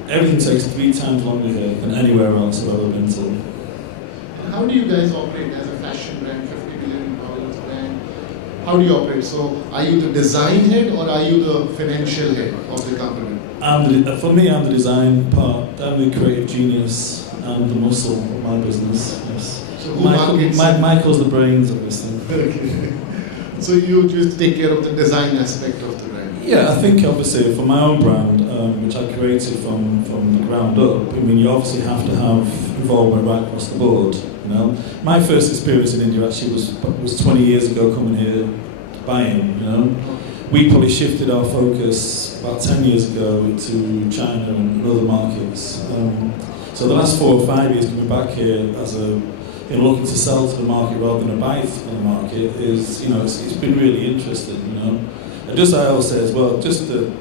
everything takes 3 times longer here than anywhere else I've ever been to. And how do you guys operate as a fashion brand, $50 billion brand? How do you operate? So, are you the design head or are you the financial head of the company? For me, I'm the design part. I'm the creative genius and the muscle of my business. Yes. So who markets? Michael's the brains of this thing. Okay. So you just take care of the design aspect of the brand? Yeah, I think obviously for my own brand, which I created from the ground up, I mean, you obviously have to have involvement right across the board. You know, my first experience in India actually was 20 years ago, coming here buying. You know, we probably shifted our focus about 10 years ago to China and other markets. So the last 4 or 5 years coming back here as looking to sell to the market rather than buy to the market is, you know, it's been really interesting, you know. And just like I always say as well, just the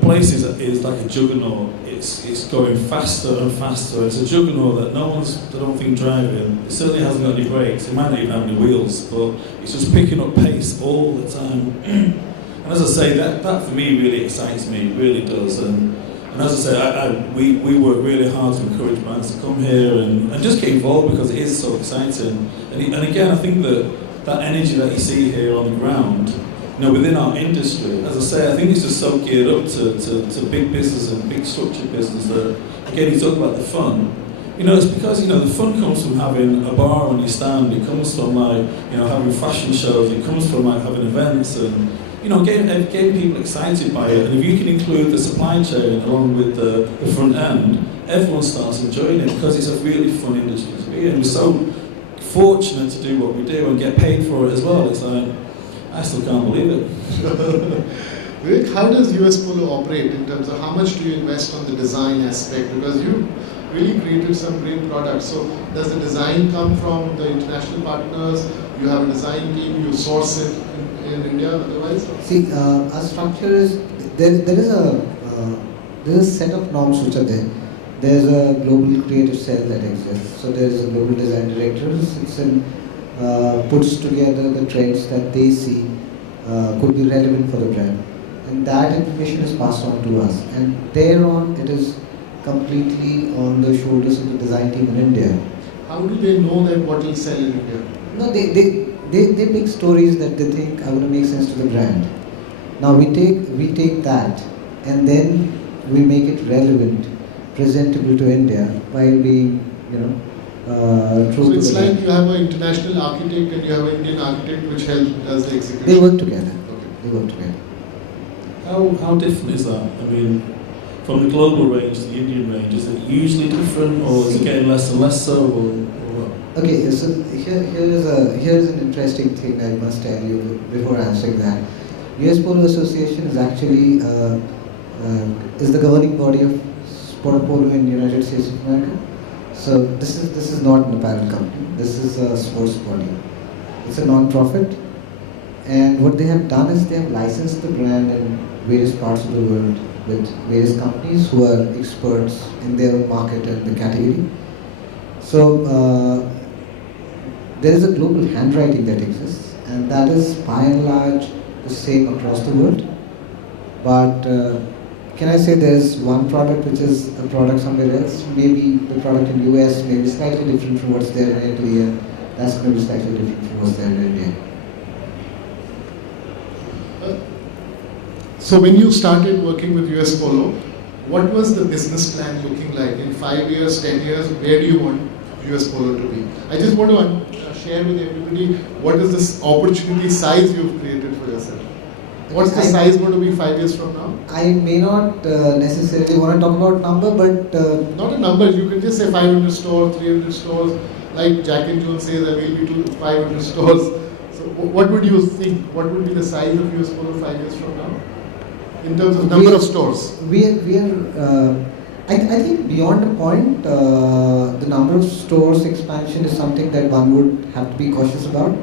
place is like a juggernaut. It's going faster and faster. It's a juggernaut that no one's, I don't think, driving. It certainly hasn't got any brakes. It might not even have any wheels, but it's just picking up pace all the time. And as I say, that for me really excites me, it really does. And as I say, we work really hard to encourage brands to come here and just get involved because it is so exciting. And again, I think that energy that you see here on the ground, you know, within our industry, as I say, I think it's just so geared up to big business and big structured business that, again, you talk about the fun. You know, it's because, you know, the fun comes from having a bar on your stand, it comes from, like, you know, having fashion shows, it comes from, like, having events and, you know, getting people excited by it. And if you can include the supply chain along with the front end, everyone starts enjoying it because it's a really fun industry to be in. We're so fortunate to do what we do and get paid for it as well. It's like, I still can't believe it. Vivek, how does US Polo operate in terms of how much do you invest on the design aspect? Because you really created some great products. So does the design come from the international partners? You have a design team, you source it in India otherwise? See, our structure is, there is a set of norms which are there. There's a global creative cell that exists. So there is a global design director who sits and puts together the trends that they see could be relevant for the brand. And that information is passed on to us. And thereon, it is completely on the shoulders of the design team in India. How do they know that what will sell in India? No, they pick stories that they think are going to make sense to the brand. Now we take that and then we make it relevant, presentable to India while being, you know, true so to it's the like brand. you have an international architect and you have an Indian architect which does the execution. They work together. Okay. They work together. How different is that? I mean, from the global range to the Indian range, is it usually different, or is it getting less and less so, or what? Okay, so here's an interesting thing I must tell you before answering that. US Polo Association is actually is the governing body of sport polo in the United States of America. So this is not an apparel company. This is a sports body. It's a non-profit, and what they have done is they have licensed the brand in various parts of the world with various companies who are experts in their market and the category. So there is a global handwriting that exists, and that is by and large the same across the world. But can I say there is one product which is a product somewhere else? Maybe the product in US may be slightly different from what's there in Italy, and that's going to be slightly different from what's there in India. So when you started working with US Polo, what was the business plan looking like in 5 years, 10 years? Where do you want US Polo to be? I just want to share with everybody what is this opportunity size you've created for yourself. What's the size going to be 5 years from now? I may not necessarily want to talk about number, but not a number. You can just say 500 stores, 300 stores. Like Jack and Jones says, I will be to 500 stores. So what would you think? What would be the size of US Polo 5 years from now? In terms of number of stores? We are I think beyond a point, the number of stores expansion is something that one would have to be cautious about,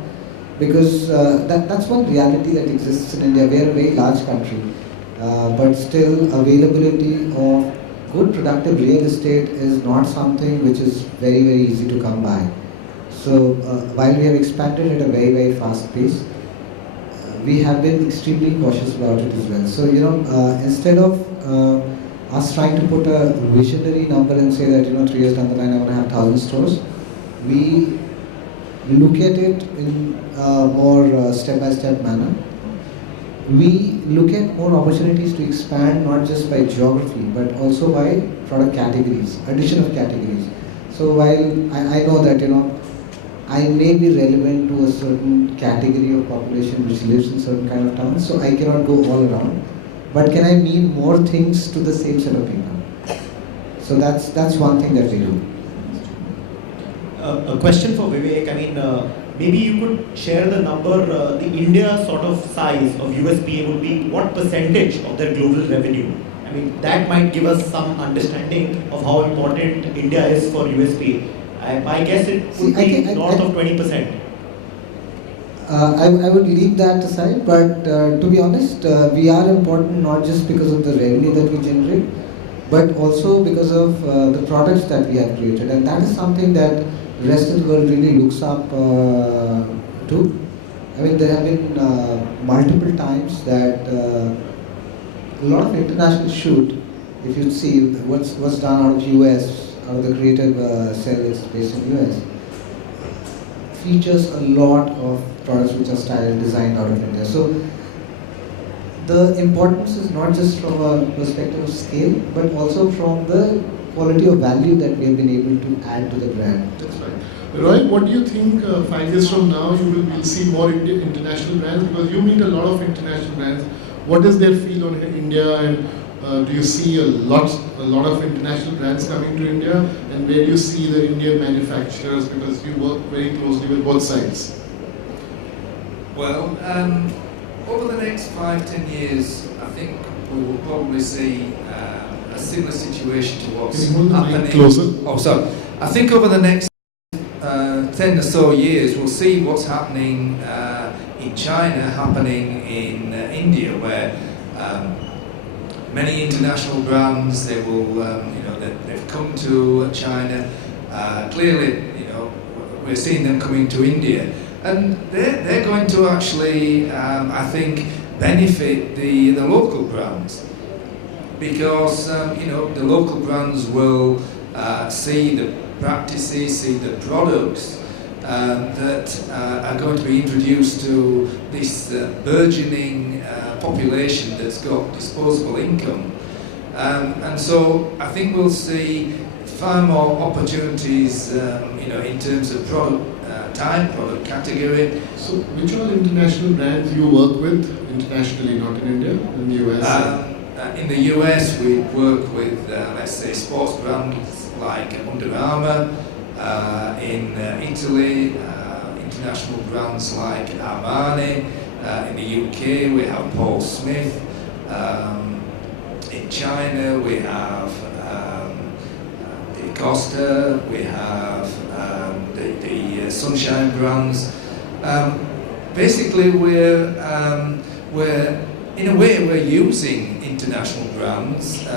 because that's one reality that exists in India. We are a very large country, but still availability of good productive real estate is not something which is very, very easy to come by. So while we have expanded at a very, very fast pace, we have been extremely cautious about it as well. So, instead of us trying to put a visionary number and say that, 3 years down the line I want to have 1,000 stores, we look at it in a more step-by-step manner. We look at more opportunities to expand not just by geography but also by product categories, addition of categories. So while I know that, I may be relevant to a certain category of population which lives in certain kind of towns, so I cannot go all around. But can I mean more things to the same set of people? So that's one thing that we do. A question for Vivek. I mean, maybe you could share the number, the India sort of size of USPA would be what percentage of their global revenue? I mean, that might give us some understanding of how important India is for USPA. My guess it would be north of 20%. I would leave that aside, but to be honest, we are important not just because of the revenue that we generate, but also because of the products that we have created, and that is something that the rest of the world really looks up to. I mean, there have been multiple times that a lot of international shoot, if you see what's done out of US, out of the creative cell that's based in US, features a lot of products which are styled, designed out of India. So the importance is not just from a perspective of scale, but also from the quality of value that we have been able to add to the brand. That's right. Roy, what do you think 5 years from now you'll see more international brands? Because you meet a lot of international brands. What is their feel on India, and do you see a lot of international brands coming to India? And where do you see the Indian manufacturers? Because you work very closely with both sides. Well, over the next 5-10 years, I think we will probably see a similar situation to what's Can you hold the mic happening. closer? Oh, sorry. I think over the next 10 or so years, we'll see what's happening in China, happening in India, where many international brands, they will, they've come to China. Clearly, we're seeing them coming to India. And they're going to actually, I think, benefit the local brands, because the local brands will see the practices, see the products that are going to be introduced to this burgeoning population that's got disposable income, and so I think we'll see far more opportunities, in terms of product type, product category. So, which are international brands you work with internationally, not in India, in the US? In the US, we work with, let's say, sports brands like Under Armour. In Italy, international brands like Armani. In the UK, we have Paul Smith. In China, we have De Costa. We have the Sunshine brands. Basically, we're in a way we're using international brands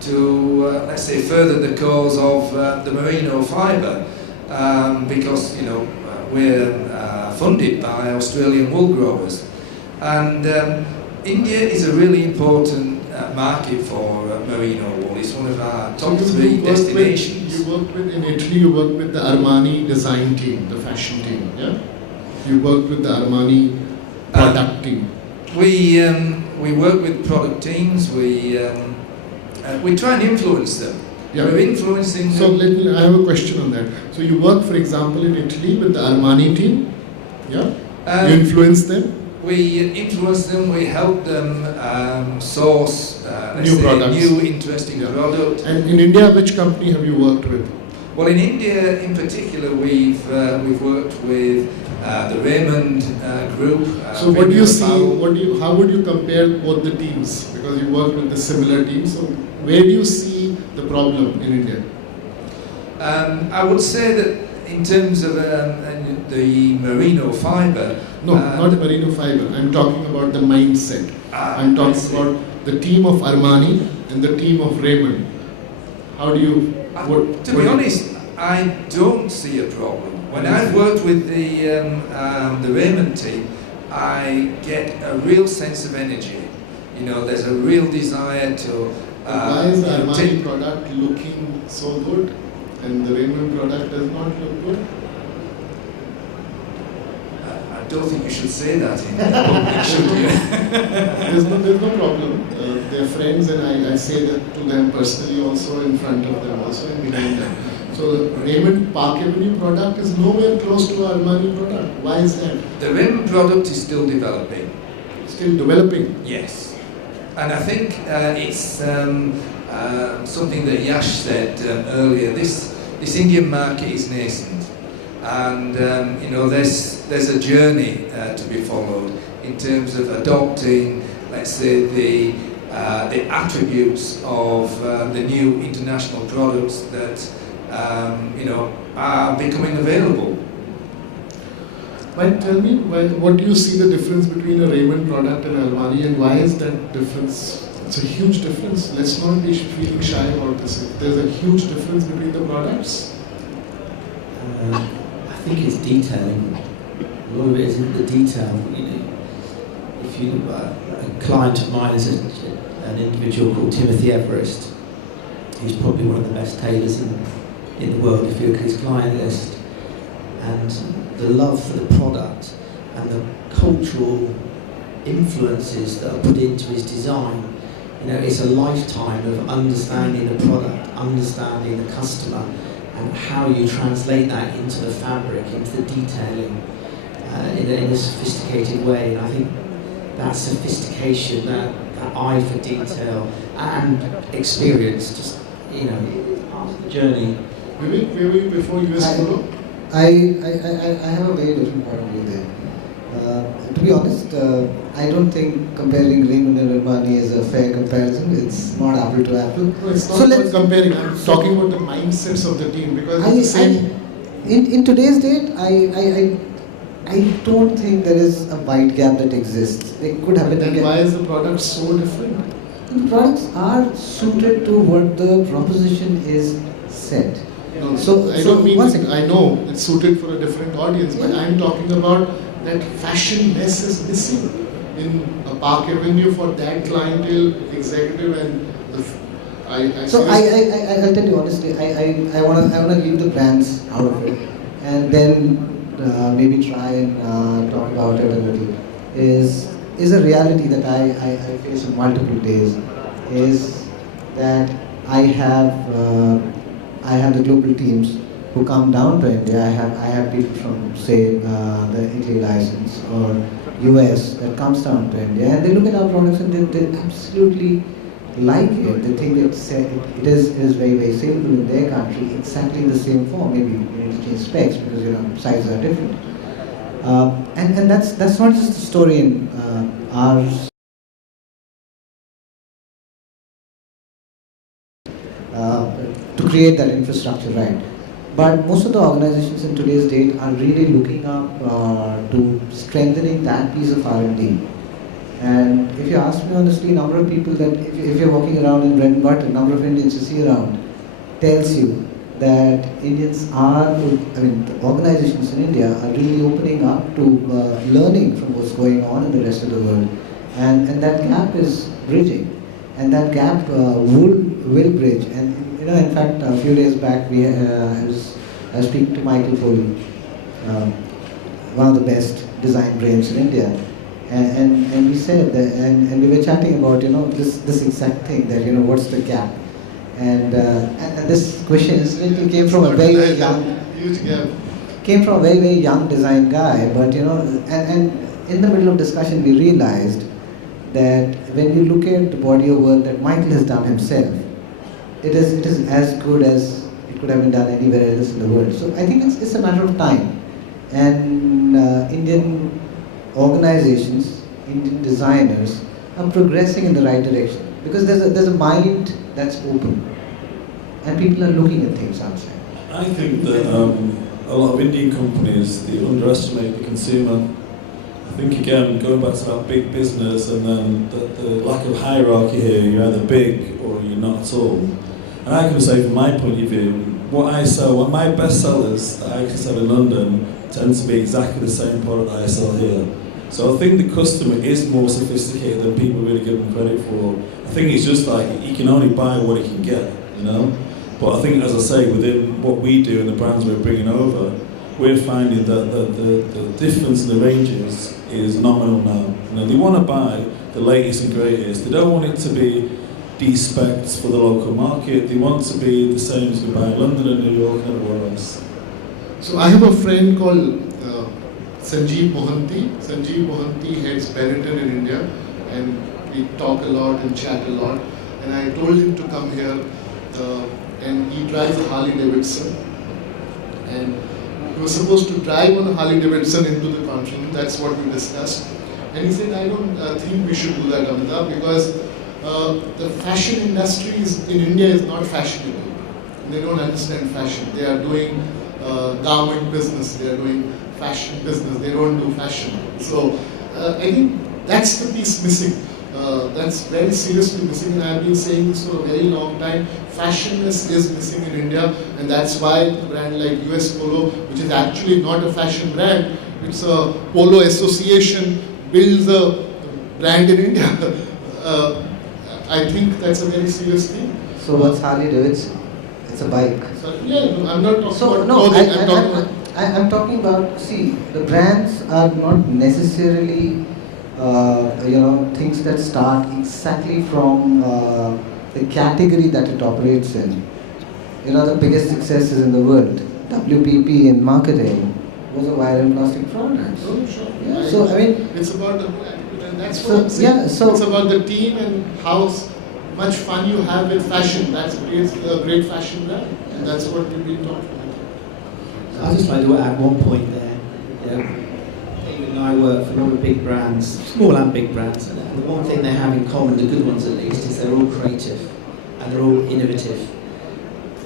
to let's say further the cause of the merino fibre, because we're funded by Australian wool growers, and India is a really important market for merino wool. It's one of our top 3 destinations. You worked with, in Italy, you worked with the Armani design team, the fashion team, yeah? You worked with the Armani product team. We work with product teams. We try and influence them. Yeah. We're influencing them. So I have a question on that. So you work, for example, in Italy with the Armani team, yeah? You influence them? We influence them, we help them source New products. new interesting product. And in India, which company have you worked with? Well, in India in particular, we've worked with the Raymond Group. So what do you see, how would you compare both the teams? Because you work with the similar teams, so where do you see the problem in India? I would say that in terms of the merino fibre... No, not merino fibre. I'm talking about the mindset. I'm talking about the team of Armani and the team of Raymond. How do you... to be honest, I don't see a problem. When I've worked with the Raymond team, I get a real sense of energy. You know, there's a real desire to. Why is the you know, Armani product looking so good and the Raymond product does not look good? I don't think you should say that in public, should you? There's no problem. They're friends, and I say that to them personally, also in front of them, also and behind them. So the Raymond Park Avenue product is nowhere close to Armani product. Why is that? The Raymond product is still developing. Still developing. Yes. And I think it's something that Yash said earlier. This Indian market is nascent, and you know there's a journey to be followed in terms of adopting, let's say, the attributes of the new international products that you know are becoming available. Well, tell me, what do you see the difference between a Raymond product and Armani, and why is that difference? It's a huge difference. Let's not be feeling shy about this. There's a huge difference between the products. I think it's detailing. A lot of it is in the detail. You know, if you a client of mine is an individual called Timothy Everest. He's probably one of the best tailors in the world if you look at his client list. And the love for the product and the cultural influences that are put into his design, you know, it's a lifetime of understanding the product, understanding the customer, and how you translate that into the fabric, into the detailing in a sophisticated way. And I think that sophistication, that eye for detail and experience, just, you know, the journey. Maybe before you follow. I have a very different point of view there. To be honest, I don't think comparing Raymond and Armani is a fair comparison. It's not apple to apple. No, it's not about comparing. I'm talking about the mindsets of the team, because it's the same. In today's date, I don't think there is a wide gap that exists. They could have. Then why is the product so different? The products are suited to what the proposition is said. No, so I don't mean. One second. I know it's suited for a different audience, but I'm talking about that fashionness is missing in a Park Avenue for that clientele, executive, and I'll tell you honestly. I wanna leave the brands out of it, and then maybe try and talk about it a little. Is a reality that I face on multiple days. Is that I have the global teams who come down to India. I have people from, say, the Italy license or US that comes down to India, and they look at our products and they absolutely like it. They think it is very, very saleable in their country, exactly in the same form. Maybe you need to change specs because, you know, sizes are different. And that's not just a story in ours. To create that infrastructure, right? But most of the organizations in today's date are really looking up to strengthening that piece of R&D. And if you ask me honestly, number of people that, if you're walking around in bread and butter, number of Indians you see around, tells you that Indians are, the organizations in India are really opening up to learning from what's going on in the rest of the world. And that gap is bridging. And that gap will bridge. And you know, in fact, a few days back, I was speaking to Michael Foley, one of the best design brains in India, and we said that, and we were chatting about, you know, this exact thing, that, you know, what's the gap, and this question incidentally came from a very young design guy, but you know, and in the middle of discussion we realized that when you look at the body of work that Michael has done himself, it is as good as it could have been done anywhere else in the world. So I think it's a matter of time, and Indian organizations, Indian designers are progressing in the right direction, because there's a mind that's open, and people are looking at things outside. I think that a lot of Indian companies, they underestimate the consumer. I think, again, going back to that big business and then the lack of hierarchy here, you're either big or you're not at all. And I can say from my point of view, what I sell, what my best sellers that I can sell in London tend to be exactly the same product that I sell here. So I think the customer is more sophisticated than people really give him credit for. I think it's just like he can only buy what he can get, you know. But I think, as I say, within what we do and the brands we're bringing over, we're finding that the difference in the ranges is nominal now. You know, they want to buy the latest and greatest. They don't want it to be de-specced for the local market. They want to be the same as we buy in London and New York and everywhere else. So I have a friend called Sanjeev Mohanty. Sanjeev Mohanty heads Benetton in India, and we talk a lot and chat a lot. And I told him to come here, and he drives a Harley Davidson. And he was supposed to drive on a Harley Davidson into the conference. That's what we discussed. And he said, I don't think we should do that, Amitabh, because the fashion industry in India is not fashionable. They don't understand fashion. They are doing garment business. They are doing fashion business. They don't do fashion. So I think that's the piece missing. That's very seriously missing, and I've been saying this for a very long time. Fashionness is missing in India, and that's why a brand like US Polo, which is actually not a fashion brand, it's a polo association, builds a brand in India. I think that's a very serious thing. So what's Harley Davidson? It's a bike. So, yeah, I'm not talking about no, clothing. I'm talking about, see, the brands are not necessarily things that start exactly from the category that it operates in. You know, the biggest successes in the world, WPP in marketing, was a viral plastic product. Oh, sure. Yeah, so I mean, it's about the brand, and that's so, what I'm saying. yeah, so it's about the team and how much fun you have with fashion. That creates a great fashion brand, and that's what we've been talking about. I'd just like to add one point there. You know, David and I work for a lot of big brands, small and big brands, and the one thing they have in common, the good ones at least, is they're all creative and they're all innovative.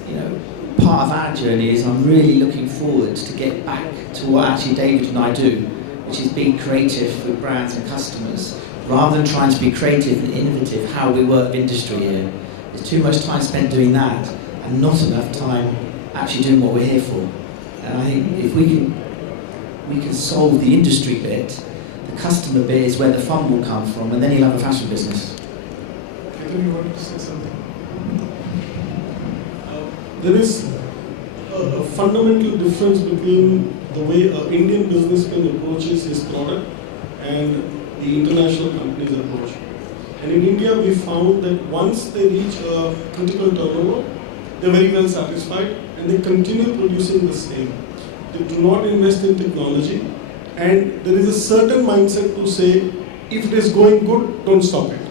You know, part of our journey is I'm really looking forward to get back to what actually David and I do, which is being creative with brands and customers, rather than trying to be creative and innovative how we work with industry here. There's too much time spent doing that and not enough time actually doing what we're here for. And I think if we can solve the industry bit, the customer bit is where the fun will come from, and then you'll have a fashion business. Ketan, you wanted to say something? There is a fundamental difference between the way an Indian businessman approaches his product and the international company's approach. And in India, we found that once they reach a critical turnover, they're very well satisfied and they continue producing the same. They do not invest in technology, and there is a certain mindset to say, if it is going good, don't stop it.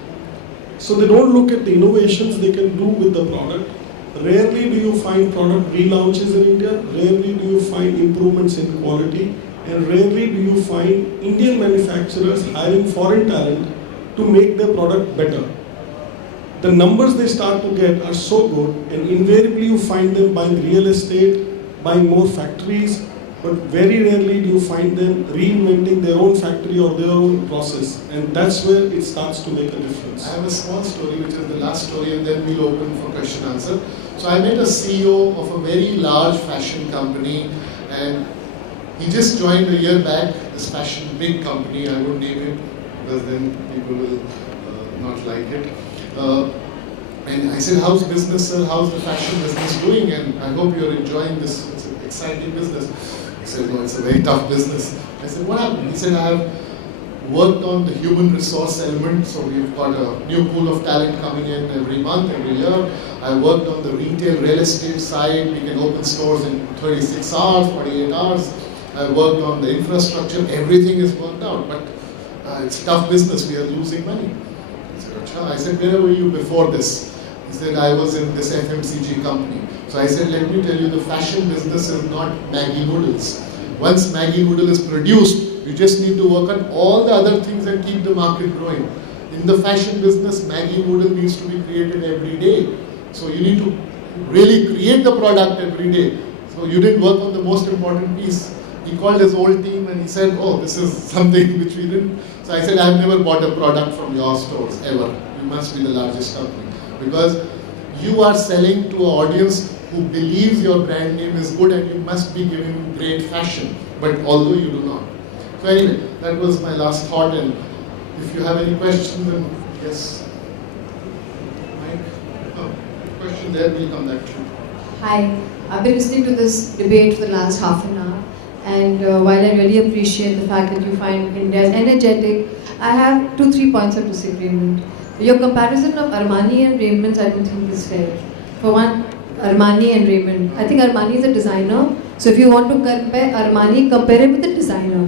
So they don't look at the innovations they can do with the product. Rarely do you find product relaunches in India, rarely do you find improvements in quality, and rarely do you find Indian manufacturers hiring foreign talent to make their product better. The numbers they start to get are so good, and invariably you find them buying real estate, buying more factories, but very rarely do you find them reinventing their own factory or their own process, and that's where it starts to make a difference. I have a small story, which is the last story, and then we'll open for question answer. So I met a CEO of a very large fashion company, and he just joined a year back, this fashion big company. I won't name it because then people will not like it. And I said, how's business, sir? How's the fashion business doing? And I hope you're enjoying this. It's an exciting business. He said, no, it's a very tough business. I said, what happened? He said, I have worked on the human resource element. So we've got a new pool of talent coming in every month, every year. I worked on the retail real estate side. We can open stores in 36 hours, 48 hours. I worked on the infrastructure. Everything is worked out. But it's tough business. We are losing money. I said, where were you before this? He said, I was in this FMCG company. So I said, let me tell you, the fashion business is not Maggi noodles. Once Maggi noodle is produced, you just need to work on all the other things and keep the market growing. In the fashion business, Maggi noodle needs to be created every day. So you need to really create the product every day. So you didn't work on the most important piece. He called his whole team and he said, oh, this is something which we didn't. So I said, I've never bought a product from your stores, ever. You must be the largest company. Because You are selling to an audience who believes your brand name is good and you must be giving great fashion, but although you do not. So anyway, that was my last thought, and if you have any questions, then yes. Mike? Oh, question there, we'll come back to you. Hi, I've been listening to this debate for the last half an hour, and while I really appreciate the fact that you find India as energetic, I have 2-3 points of disagreement. Your comparison of Armani and Raymond's I don't think is fair. For one, Armani and Raymond. I think Armani is a designer, so if you want to compare Armani, compare it with a designer.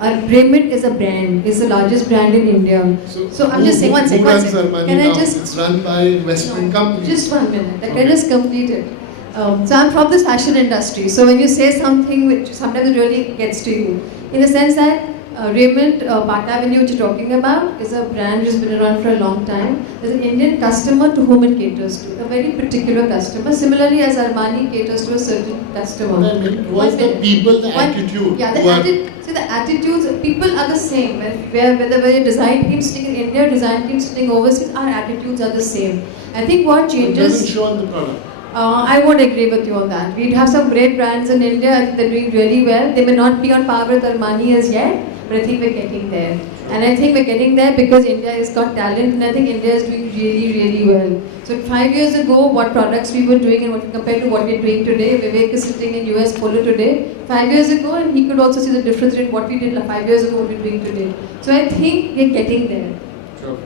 Raymond is a brand, it's the largest brand in India. So I'm just saying, one second. Can I just... It's run by investment companies. Just 1 minute, let us complete it. So I'm from this fashion industry, so when you say something which sometimes it really gets to you, in the sense that Raymond, Park Avenue which you're talking about, is a brand which has been around for a long time. There's an Indian customer to whom it caters to, a very particular customer. Similarly as Armani caters to a certain customer. I mean, was the people, the attitude? Yeah, the attitudes, people are the same. Whether we're design team sitting in India, design team sitting overseas, our attitudes are the same. I think what changes... It doesn't show on the product. I won't agree with you on that. We have some great brands in India, I think they're doing really well. They may not be on par with Armani as yet, but I think we're getting there. And I think we're getting there because India has got talent, and I think India is doing really, really well. So 5 years ago, what products we were doing and what compared to what we're doing today, Vivek is sitting in US Polo today, 5 years ago, and he could also see the difference in what we did 5 years ago, what we're doing today. So I think we're getting there.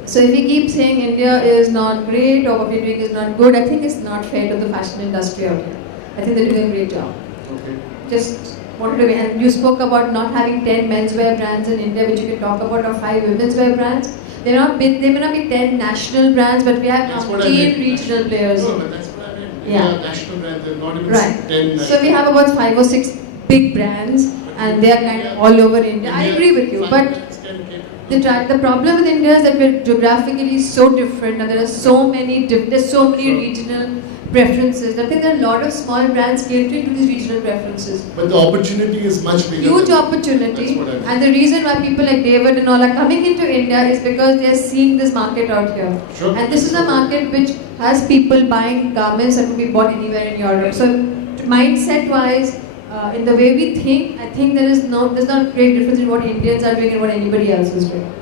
So if we keep saying India is not great or what we're doing is not good, I think it's not fair to the fashion industry out here. I think they're doing a great job. Okay. Just wanted to be, and you spoke about not having 10 menswear brands in India, which you can talk about, or 5 womenswear brands. They may not be 10 national brands, but we have 15 regional players. No, but that's what I mean. Yeah. They are national brands, they're not even Right. 10 So we have about 5 or 6 big brands, and they are kind of all over India. I agree with you, but the problem with India is that we're geographically so different, and there are so many regional preferences. I think there are a lot of small brands catering to these regional preferences. But the opportunity is much bigger. Huge opportunity, That's what I mean. and the reason why people like David and all are coming into India is because they are seeing this market out here. Sure. And this is a market which has people buying garments that can be bought anywhere in Europe. So mindset-wise, in the way we think, I think there's not a great difference in what Indians are doing and what anybody else is doing.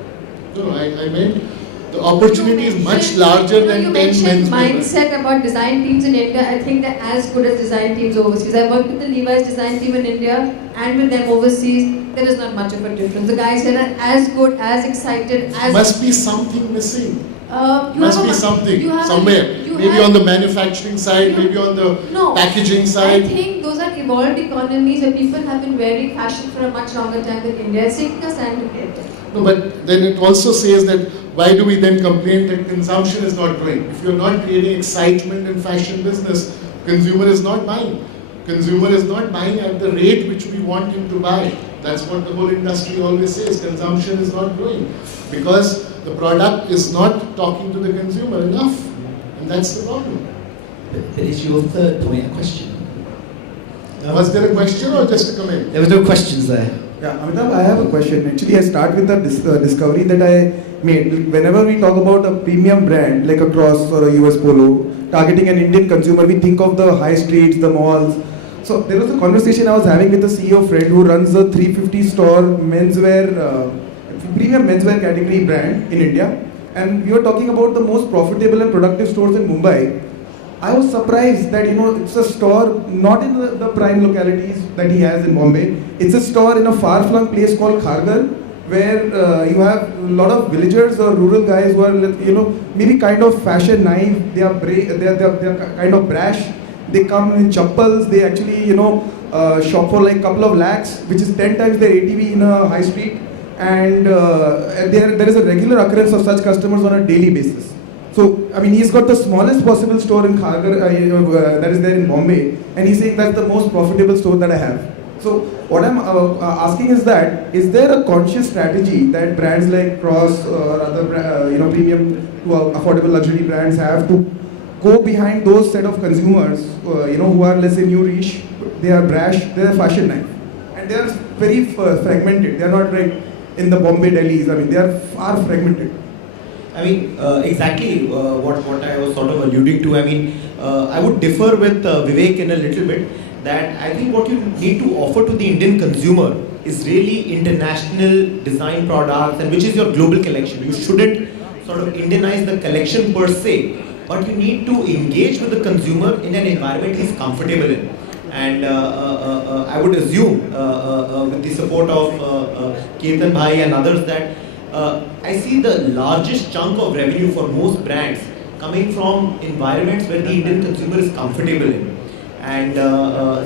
No, I meant the opportunity is much larger than 10 men's mindset about design teams in India. I think they're as good as design teams overseas. I worked with the Levi's design team in India and with them overseas. There is not much of a difference. The guys here are as good, as excited, as... Must be something missing. You Must be something somewhere. Maybe on the manufacturing side, maybe on the packaging side. I think those are evolved economies where people have been wearing fashion for a much longer time than India. It's taking us time to get there. No, but then it also says that why do we then complain that consumption is not growing? If you're not creating excitement in fashion business, consumer is not buying. Consumer is not buying at the rate which we want him to buy. That's what the whole industry always says. Consumption is not growing because the product is not talking to the consumer enough. And that's the problem. But is your third point a question? Was there a question or just a comment? There were no questions there. Yeah, Amitabh, I have a question. Actually, I start with the discovery that I made. Whenever we talk about a premium brand like a Cross or a US Polo, targeting an Indian consumer, we think of the high streets, the malls. So there was a conversation I was having with a CEO friend who runs a 350 store menswear, premium menswear category brand in India. And we were talking about the most profitable and productive stores in Mumbai. I was surprised that, it's a store not in the prime localities that he has in Bombay. It's a store in a far-flung place called Kharghar, where you have a lot of villagers or rural guys who are, maybe kind of fashion naive. They are kind of brash. They come in chappals. They actually, shop for like a couple of lakhs, which is 10 times their ATV in a high street. And there is a regular occurrence of such customers on a daily basis. So, he's got the smallest possible store in Kharghar that is there in Bombay, and he's saying that's the most profitable store that I have. So, what I'm asking is that, is there a conscious strategy that brands like Cross or other premium affordable luxury brands have to go behind those set of consumers, who are, let's say, new rich, they are brash, they are fashion knife, and they are very fragmented. They are not like in the Bombay Delhis. They are far fragmented. I mean, exactly what I was sort of alluding to. I mean, I would differ with Vivek in a little bit, that I think what you need to offer to the Indian consumer is really international design products, and which is your global collection. You shouldn't sort of Indianize the collection per se, but you need to engage with the consumer in an environment he's comfortable in. And I would assume, with the support of Ketan Bhai and others, that I see the largest chunk of revenue for most brands coming from environments where the Indian consumer is comfortable in. And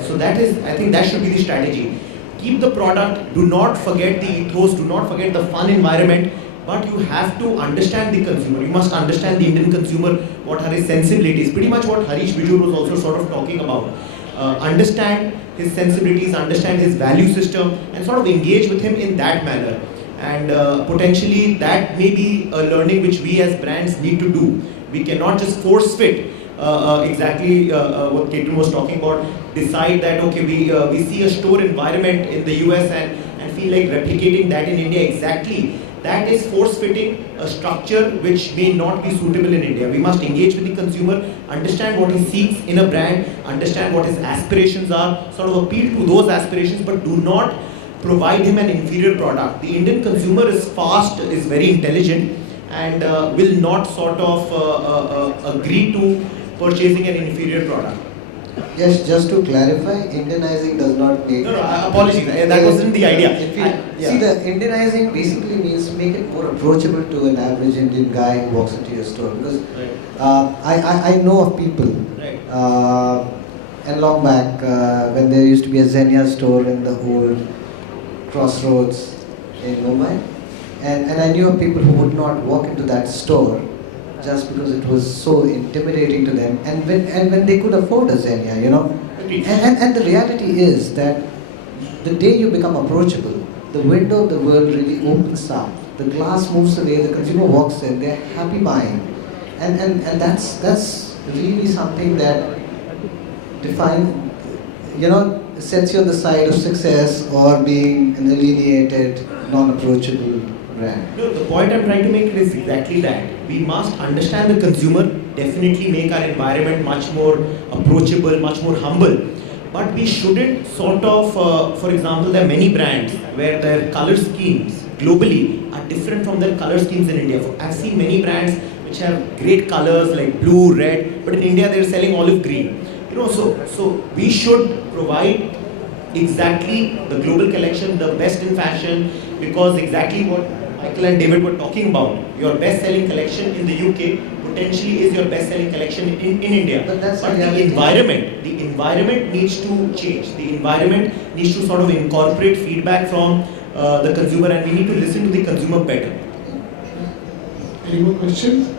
so that is, I think that should be the strategy. Keep the product, do not forget the ethos, do not forget the fun environment, but you have to understand the consumer. You must understand the Indian consumer, what are his sensibilities. Pretty much what Harish Bijur was also sort of talking about. Understand his sensibilities, understand his value system, and sort of engage with him in that manner. And potentially that may be a learning which we as brands need to do. We cannot just force fit exactly what Ketan was talking about. Decide that, okay, we see a store environment in the US and feel like replicating that in India exactly. That is force-fitting a structure which may not be suitable in India. We must engage with the consumer, understand what he seeks in a brand, understand what his aspirations are, sort of appeal to those aspirations, but do not provide him an inferior product. The Indian consumer is fast, is very intelligent, and will not sort of agree to purchasing an inferior product. Yes, just to clarify, Indianizing does not make... No, apologies, that wasn't the idea. See, the Indianizing basically means make it more approachable to an average Indian guy who walks into your store. Because I know of people, and long back, when there used to be a Xenia store in the old Crossroads in Mumbai, and I knew of people who would not walk into that store just because it was so intimidating to them, and when they could afford a Xenia, you know. And the reality is that the day you become approachable, the window of the world really opens up. The glass moves away, the consumer walks in, they're happy buying. And that's really something that defines, you know, sets you on the side of success or being an alienated, non-approachable brand. No, the point I'm trying to make is exactly that. We must understand the consumer, definitely make our environment much more approachable, much more humble. But we shouldn't sort of, for example, there are many brands where their color schemes globally are different from their color schemes in India. I've seen many brands which have great colors like blue, red, but in India they're selling olive green. You know, so we should provide exactly the global collection, the best in fashion, because exactly what Michael and David were talking about, your best-selling collection in the UK potentially is your best-selling collection in India. But the environment needs to change. The environment needs to sort of incorporate feedback from the consumer, and we need to listen to the consumer better. Any more questions?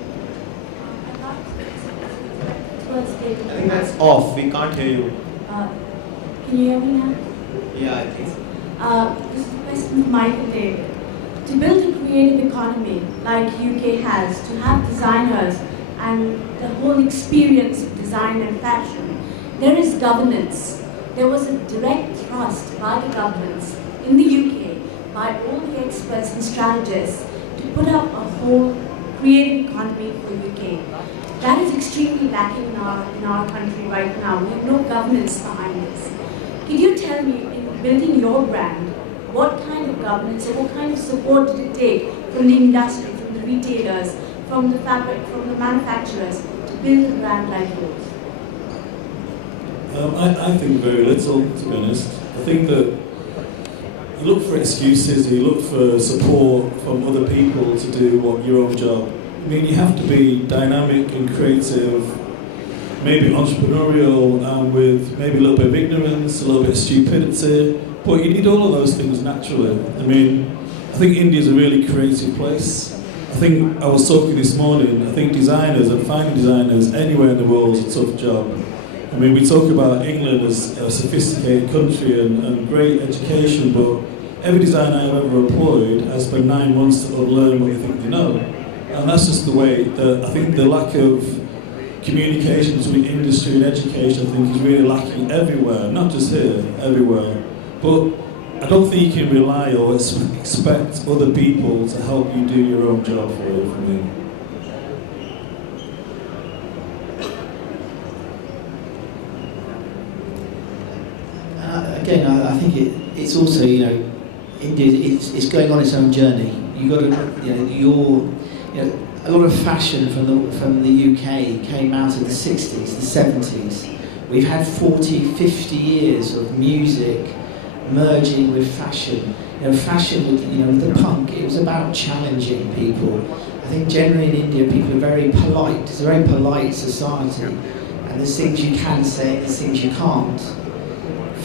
I think that's off. We can't hear you. Can you hear me now? Yeah, I think so. This is a question for Mike and David. To build a creative economy like UK has, to have designers and the whole experience of design and fashion, there is governance. There was a direct thrust by the governments in the UK, by all the experts and strategists, to put up a whole creative economy for UK. That is extremely lacking in our country right now. We have no governance behind this. Could you tell me, in building your brand, what kind of governance or what kind of support did it take from the industry, from the retailers, from the fabric, from the manufacturers to build a brand like yours? I think very little, to be honest. I think that you look for excuses, you look for support from other people to do your own job. I mean, you have to be dynamic and creative, maybe entrepreneurial, and with maybe a little bit of ignorance, a little bit of stupidity. But you need all of those things naturally. I mean, I think India's a really creative place. I think I was talking this morning, I think designers and finding designers anywhere in the world is a tough job. I mean, we talk about England as a sophisticated country and great education, but every designer I've ever employed, I spend 9 months to learn what you think they know. And that's just the way that I think the lack of communication between industry and education, I think, is really lacking everywhere, not just here, everywhere. But I don't think you can rely or expect other people to help you do your own job for you. again, I think it's also, you know, India, it's going on its own journey. You've got to, a lot of fashion from the UK came out of the 60s, the 70s. We've had 40, 50 years of music merging with fashion. Fashion with, with the punk, it was about challenging people. I think generally in India, people are very polite. It's a very polite society. And there's things you can say, and there's things you can't.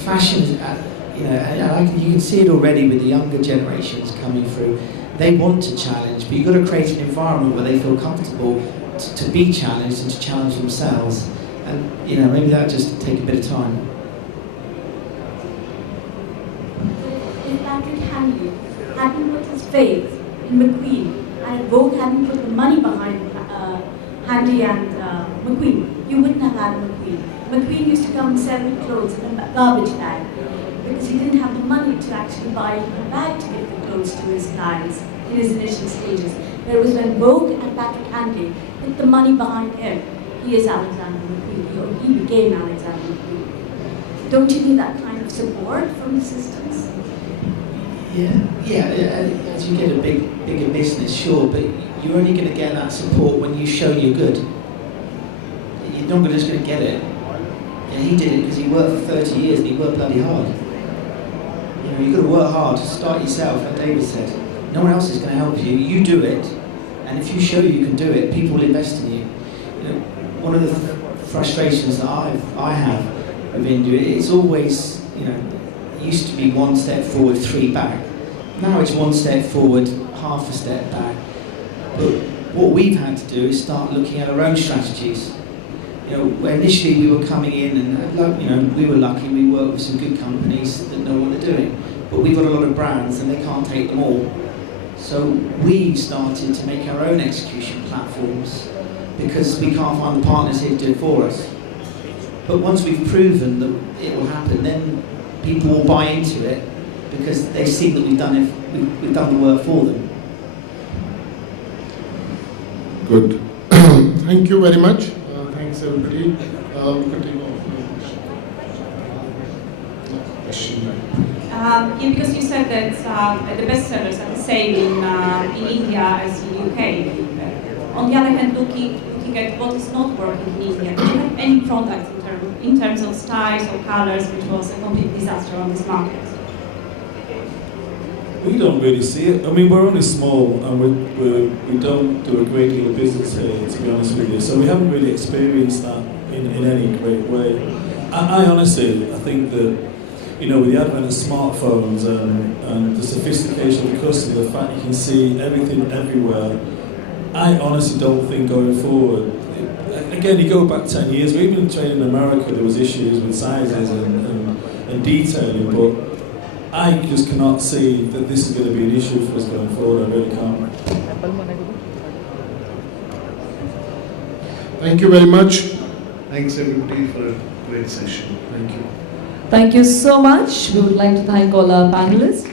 Fashion, and you can see it already with the younger generations coming through. They want to challenge, but you've got to create an environment where they feel comfortable to be challenged and to challenge themselves. And maybe that just take a bit of time. If Patrick Handley hadn't put his faith in McQueen, and Vogue hadn't put the money behind Handley and McQueen, you wouldn't have had McQueen. McQueen used to come and sell the clothes in a garbage bag because he didn't have the money to actually buy a bag to give the clothes to his clients in his initial stages. But it was when Vogue and Patrick Handley put the money behind him, he is Alexander McQueen, or he became Alexander McQueen. Don't you need that kind of support from the systems? Yeah. As you get a bigger business, sure, but you're only going to get that support when you show you're good. You're not just going to get it. He did it because he worked for 30 years and he worked bloody hard. You've got to work hard to start yourself, like David said. No one else is going to help you. You do it, and if you show you can do it, people will invest in you. One of the frustrations that I have with India, it's always, it used to be one step forward, three back. Now it's one step forward, half a step back. But what we've had to do is start looking at our own strategies. Where initially we were coming in and, we were lucky, we worked with some good companies that know what they're doing. But we've got a lot of brands and they can't take them all. So we started to make our own execution platforms because we can't find the partners here to do it for us. But once we've proven that it will happen, then people will buy into it because they see that we've done the work for them. Good. Thank you very much. Thanks everybody. We can take off. Because you said that the bestsellers are the same in India as in UK. On the other hand, looking at what is not working in India, do you have any products in terms of styles or colors which was a complete disaster on this market? We don't really see it. I mean, we're only small and we don't do a great deal of business here, to be honest with you. So we haven't really experienced that in any great way. I honestly, I think that, with the advent of smartphones and the sophistication of the customer, the fact you can see everything everywhere, I honestly don't think going forward. Again, you go back 10 years, even training in America, there was issues with sizes and detailing, but I just cannot see that this is going to be an issue for us going forward. I really can't. Thank you very much. Thanks everybody for a great session. Thank you. Thank you so much. We would like to thank all our panelists.